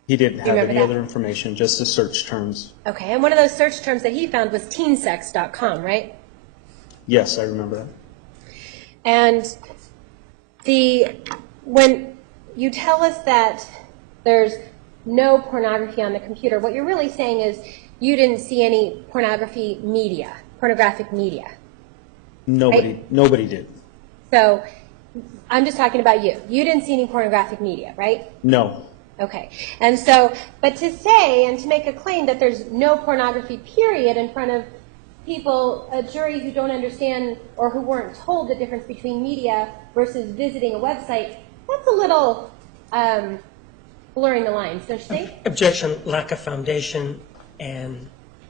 He didn't have remember any that? other information, just the search terms. Okay, and one of those search terms that he found was teensex.com, right? Yes, I remember that. And when you tell us that there's no pornography on the computer, what you're really saying is you didn't see any pornographic media. Nobody did. So I'm just talking about you. You didn't see any pornographic media, right? No. Okay. And so, but to say and to make a claim that there's no pornography, period, in front of people, a jury who don't understand or who weren't told the difference between media versus visiting a website, that's a little blurring the lines, don't you think? Objection, lack of foundation, and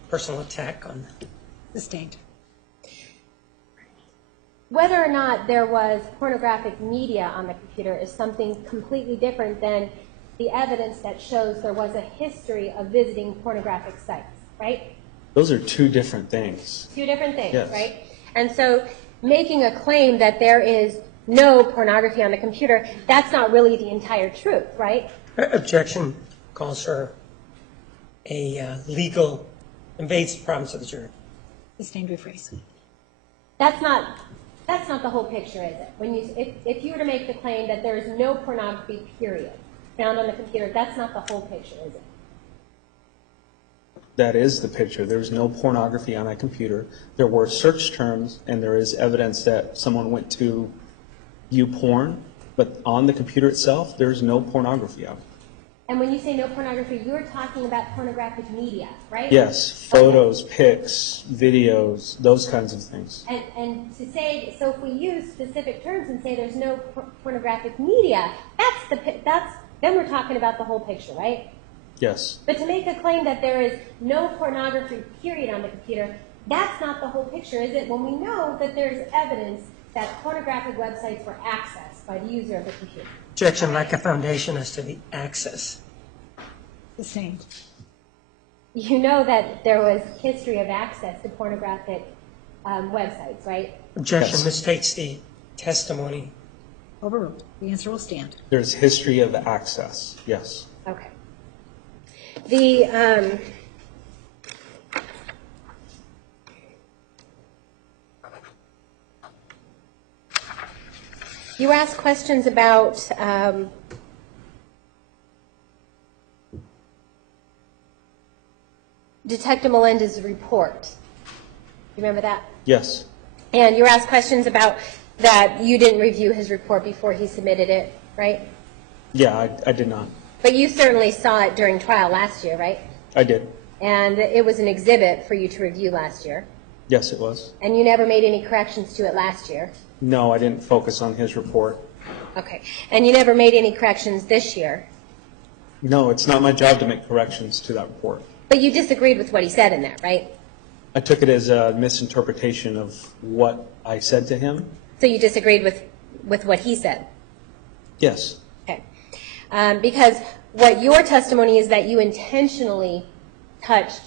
personal attack on Sustained. Whether or not there was pornographic media on the computer is something completely different than the evidence that shows there was a history of visiting pornographic sites, right? Those are two different things. Two different things, Yes. right? And so making a claim that there is no pornography on the computer, that's not really the entire truth, right? Objection calls her a legal, invades the province of the jury. Sustained. Rephrase. That's not the whole picture, is it? When if you were to make the claim that there is no pornography, period, found on the computer, that's not the whole picture, is it? That is the picture. There was no pornography on that computer. There were search terms, and there is evidence that someone went to view porn, but on the computer itself, there's no pornography on it. And when you say no pornography, you're talking about pornographic media, right? Yes, photos, pics, videos, those kinds of things. And to say, so if we use specific terms and say there's no pornographic media, then we're talking about the whole picture, right? Yes. But to make a claim that there is no pornography, period, on the computer, that's not the whole picture, is it? When we know that there's evidence that pornographic websites were accessed by the user of the computer. Objection, lack of foundation as to the access. Sustained. You know that there was history of access to pornographic websites, right? Objection, Yes. misstates the testimony Overruled. The answer will stand. There's history of access, yes. Okay. The, you asked questions about Detective Melendez's report. You remember that? Yes, And you were asked questions about that you didn't review his report before he submitted it, right? yeah, I did not. But you certainly saw it during trial last year, right? I did. And it was an exhibit for you to review last year. Yes, it was. And you never made any corrections to it last year. No, I didn't focus on his report. Okay. And you never made any corrections this year. No, it's not my job to make corrections to that report. But you disagreed with what he said in there, right? I took it as a misinterpretation of what I said to him. So you disagreed with what he said? Yes, Okay. Because what your testimony is that you intentionally touched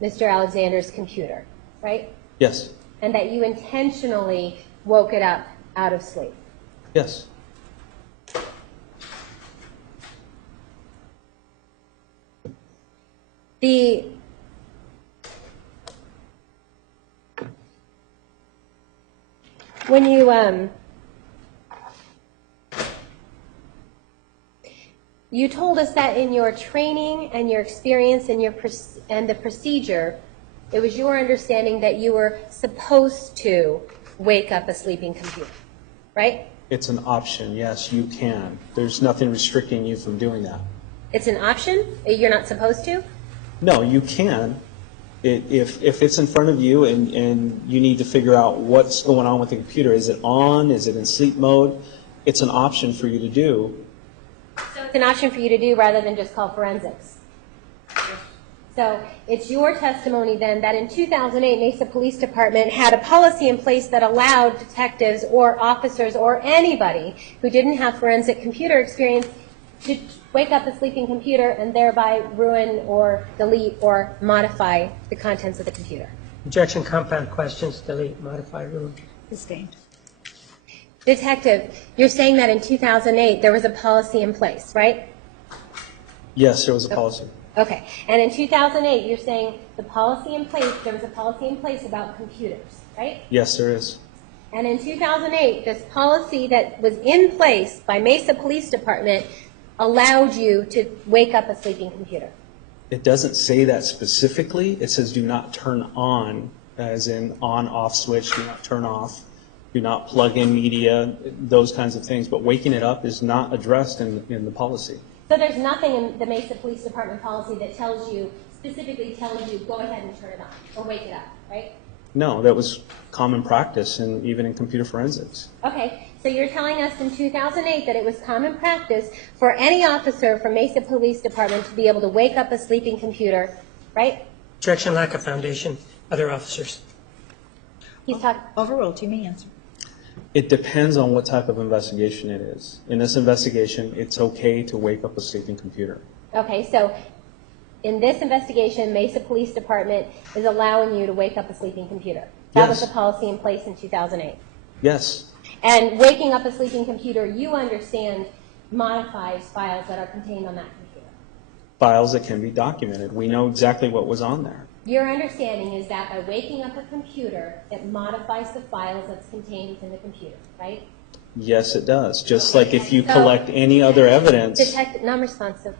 Mr. Alexander's computer, right? yes, And that you intentionally woke it up out of sleep. yes. When you told us that in your training and your experience and and the procedure, it was your understanding that you were supposed to wake up a sleeping computer, right? It's an option, yes, you can. There's nothing restricting you from doing that. It's an option? You're not supposed to? No, you can. If it's in front of you and you need to figure out what's going on with the computer, is it on, is it in sleep mode, it's an option for you to do. So it's an option for you to do rather than just call forensics. So it's your testimony then that in 2008, Mesa Police Department had a policy in place that allowed detectives or officers or anybody who didn't have forensic computer experience to wake up a sleeping computer and thereby ruin or delete or modify the contents of the computer. Objection, compound questions, delete, modify, ruin. Sustained. Detective, you're saying that in 2008 there was a policy in place, right? Yes, there was a policy. Okay. And in 2008, you're saying the policy in place, there was a policy in place about computers, right? Yes, there is. And in 2008, this policy that was in place by Mesa Police Department allowed you to wake up a sleeping computer. It doesn't say that specifically. It says do not turn on, as in on-off switch, do not turn off, do not plug in media, those kinds of things. But waking it up is not addressed in the policy. So there's nothing in the Mesa Police Department policy that specifically tells you, go ahead and turn it on, or wake it up, right? No, that was common practice, and even in computer forensics. Okay, so you're telling us in 2008 that it was common practice for any officer from Mesa Police Department to be able to wake up a sleeping computer, right? Objection, lack of foundation. Other officers. He's talking. Overruled. You may answer. It depends on what type of investigation it is. In this investigation, it's okay to wake up a sleeping computer. Okay, so in this investigation, Mesa Police Department is allowing you to wake up a sleeping computer. That was Yes. the policy in place in 2008. Yes, And waking up a sleeping computer, you understand, modifies files that are contained on that computer. files that can be documented. We know exactly what was on there. Your understanding is that by waking up a computer, it modifies the files that's contained within the computer, right? Yes, it does. Just like if you So- collect any other evidence. Detective, non-responsive.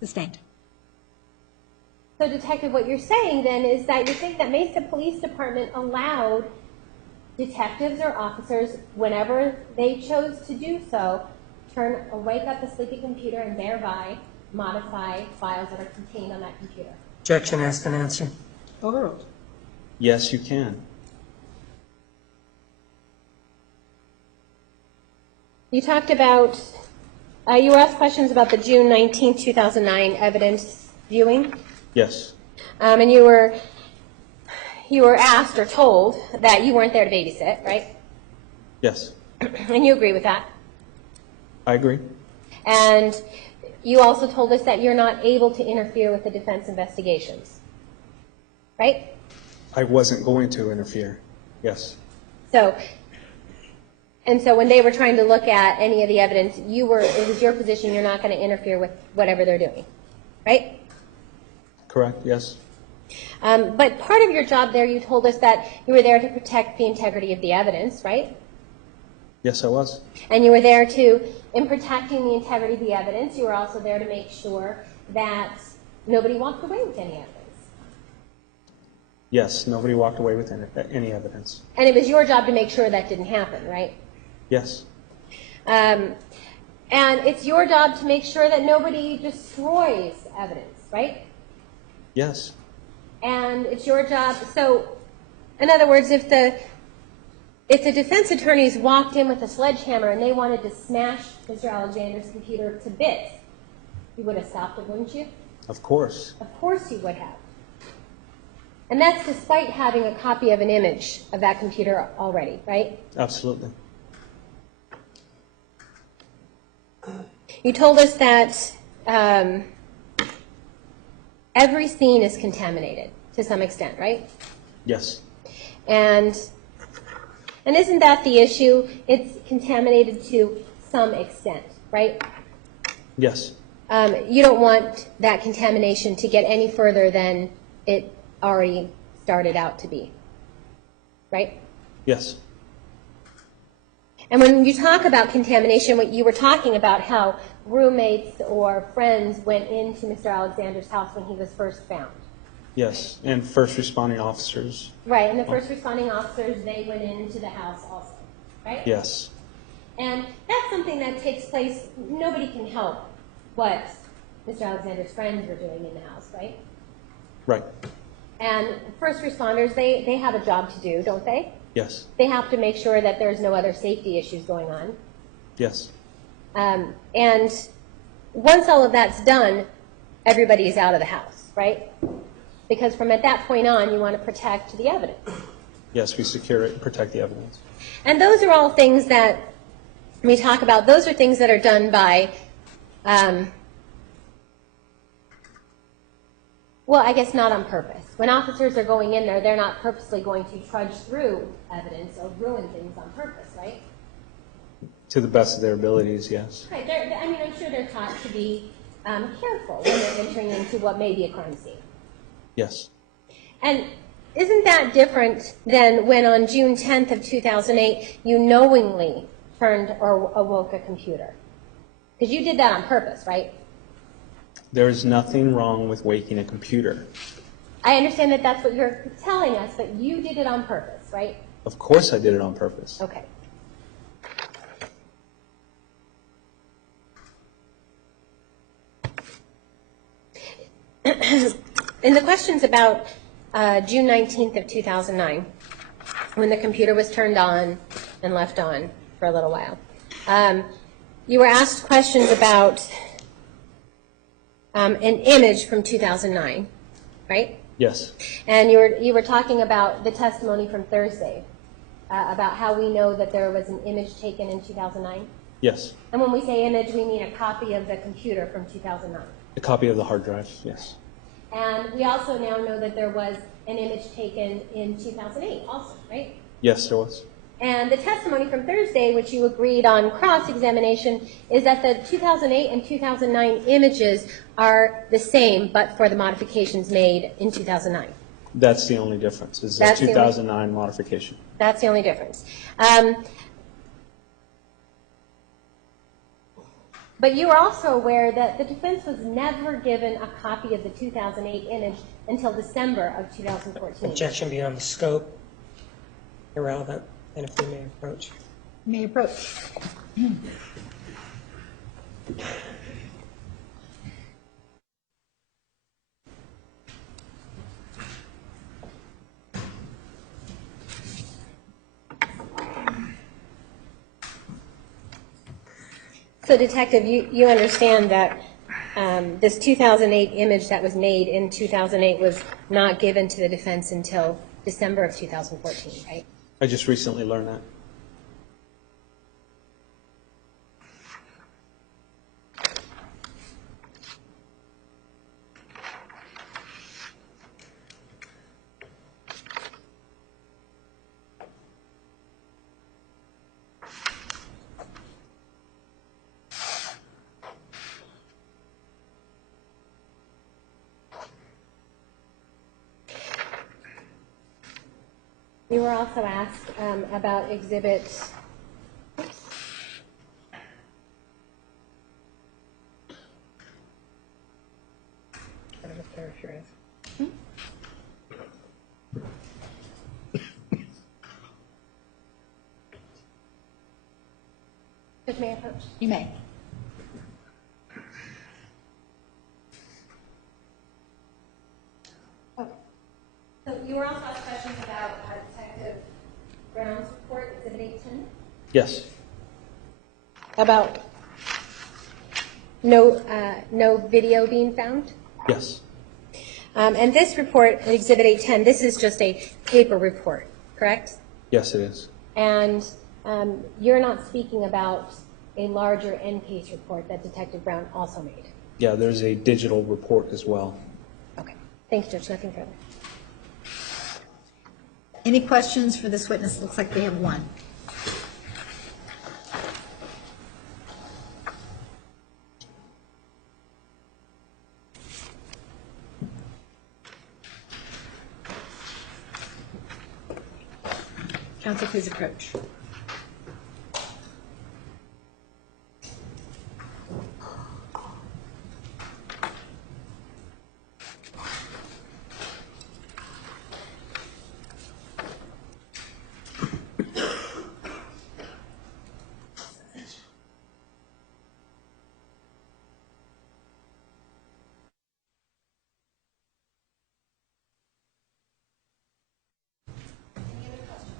Sustained. So Detective, what you're saying then is that you're saying that Mesa Police Department allowed detectives or officers, whenever they chose to do so, wake up a sleeping computer and thereby modify files that are contained on that computer. Objection, asked and answered. Overruled. Yes, you can. You talked about, you were asked questions about the June 19, 2009 evidence viewing, Yes, and you were asked or told that you weren't there to babysit, right? yes, And you agree with that. I agree. And you also told us that you're not able to interfere with the defense investigations, right? I wasn't going to interfere. Yes, So, And so when they were trying to look at any of the evidence, it was your position you're not going to interfere with whatever they're doing, right? Correct, yes. But part of your job there, you told us that you were there to protect the integrity of the evidence, right? Yes, I was. And you were there in protecting the integrity of the evidence, you were also there to make sure that nobody walked away with any evidence. Yes, nobody walked away with any evidence. And it was your job to make sure that didn't happen, right? Yes. And it's your job to make sure that nobody destroys evidence, right? Yes. And it's your job. So, in other words, if the defense attorneys walked in with a sledgehammer and they wanted to smash Mr. Alexander's computer to bits, you would have stopped it, wouldn't you? Of course. Of course you would have. And that's despite having a copy of an image of that computer already, right? Absolutely. You told us that every scene is contaminated to some extent, right? Yes. And isn't that the issue? It's contaminated to some extent, right? Yes. You don't want that contamination to get any further than it already started out to be, right? Yes. And when you talk about contamination, what you were talking about how roommates or friends went into Mr. Alexander's house when he was first found. Yes. And first responding officers. Right, and the first responding officers, they went into the house also, right? Yes. And that's something that takes place, nobody can help what Mr. Alexander's friends were doing in the house, right? Right. And first responders, they have a job to do, don't they? Yes. They have to make sure that there's no other safety issues going on. Yes. And once all of that's done, everybody is out of the house, right? Because from at that point on, you want to protect the evidence. Yes, we secure it and protect the evidence. And those are all things that we talk about. Those are things that are done by, well, I guess not on purpose. When officers are going in there, they're not purposely going to trudge through evidence or ruin things on purpose, right? To the best of their abilities, yes. Right. I'm sure they're taught to be careful when they're entering into what may be a crime scene. Yes. And isn't that different than when on June 10th of 2008 you knowingly turned or awoke a computer? Because you did that on purpose, right? There is nothing wrong with waking a computer. I understand that that's what you're telling us, but you did it on purpose, right? Of course I did it on purpose. Okay. In the questions about June 19th of 2009, when the computer was turned on and left on for a little while, you were asked questions about an image from 2009, right? Yes. And you were talking about the testimony from Thursday, about how we know that there was an image taken in 2009. Yes. And when we say image, we mean a copy of the computer from 2009. A copy of the hard drive, yes. And we also now know that there was an image taken in 2008 also, right? Yes, there was. And the testimony from Thursday, which you agreed on cross-examination, is that the 2008 and 2009 images are the same, but for the modifications made in 2009. That's the only difference, is the That's the only- 2009 modification. That's the only difference. But you are also aware that the defense was never given a copy of the 2008 image until December of 2014. Objection beyond the scope, irrelevant, and if we may approach. May approach. So, Detective, you understand that this 2008 image that was made in 2008 was not given to the defense until December of 2014, right? I just recently learned that. You were also asked about exhibit. I don't know if they're sure. Judge, may I approach? You may. Okay. So you were also asked questions about Detective Brown's report, Exhibit 810, Yes. about no video being found. Yes. And this report, Exhibit 810, this is just a paper report, correct? Yes, it is. And you're not speaking about a larger in-case report that Detective Brown also made. Yeah, there's a digital report as well. Okay. Thank you, Judge. Nothing further. Any questions for this witness? Looks like we have one. Counsel, please approach.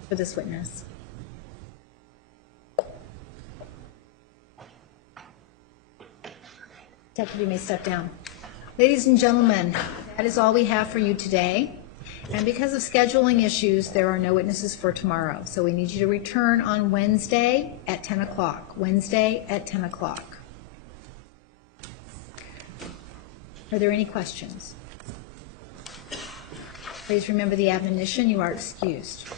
For this witness. Detective, you may step down. Ladies and gentlemen, that is all we have for you today. And because of scheduling issues, there are no witnesses for tomorrow. So we need you to return on Wednesday at 10 o'clock. Wednesday at 10 o'clock. Are there any questions? Please remember the admonition. You are excused.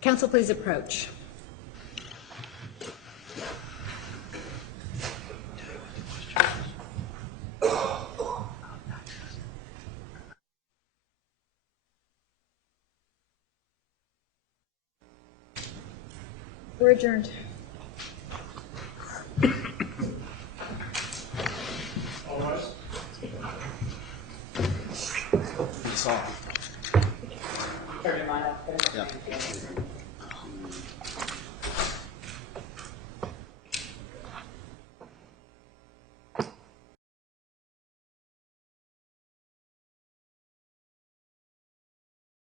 Counsel, please approach. We're adjourned. All rise. Turn your mind up.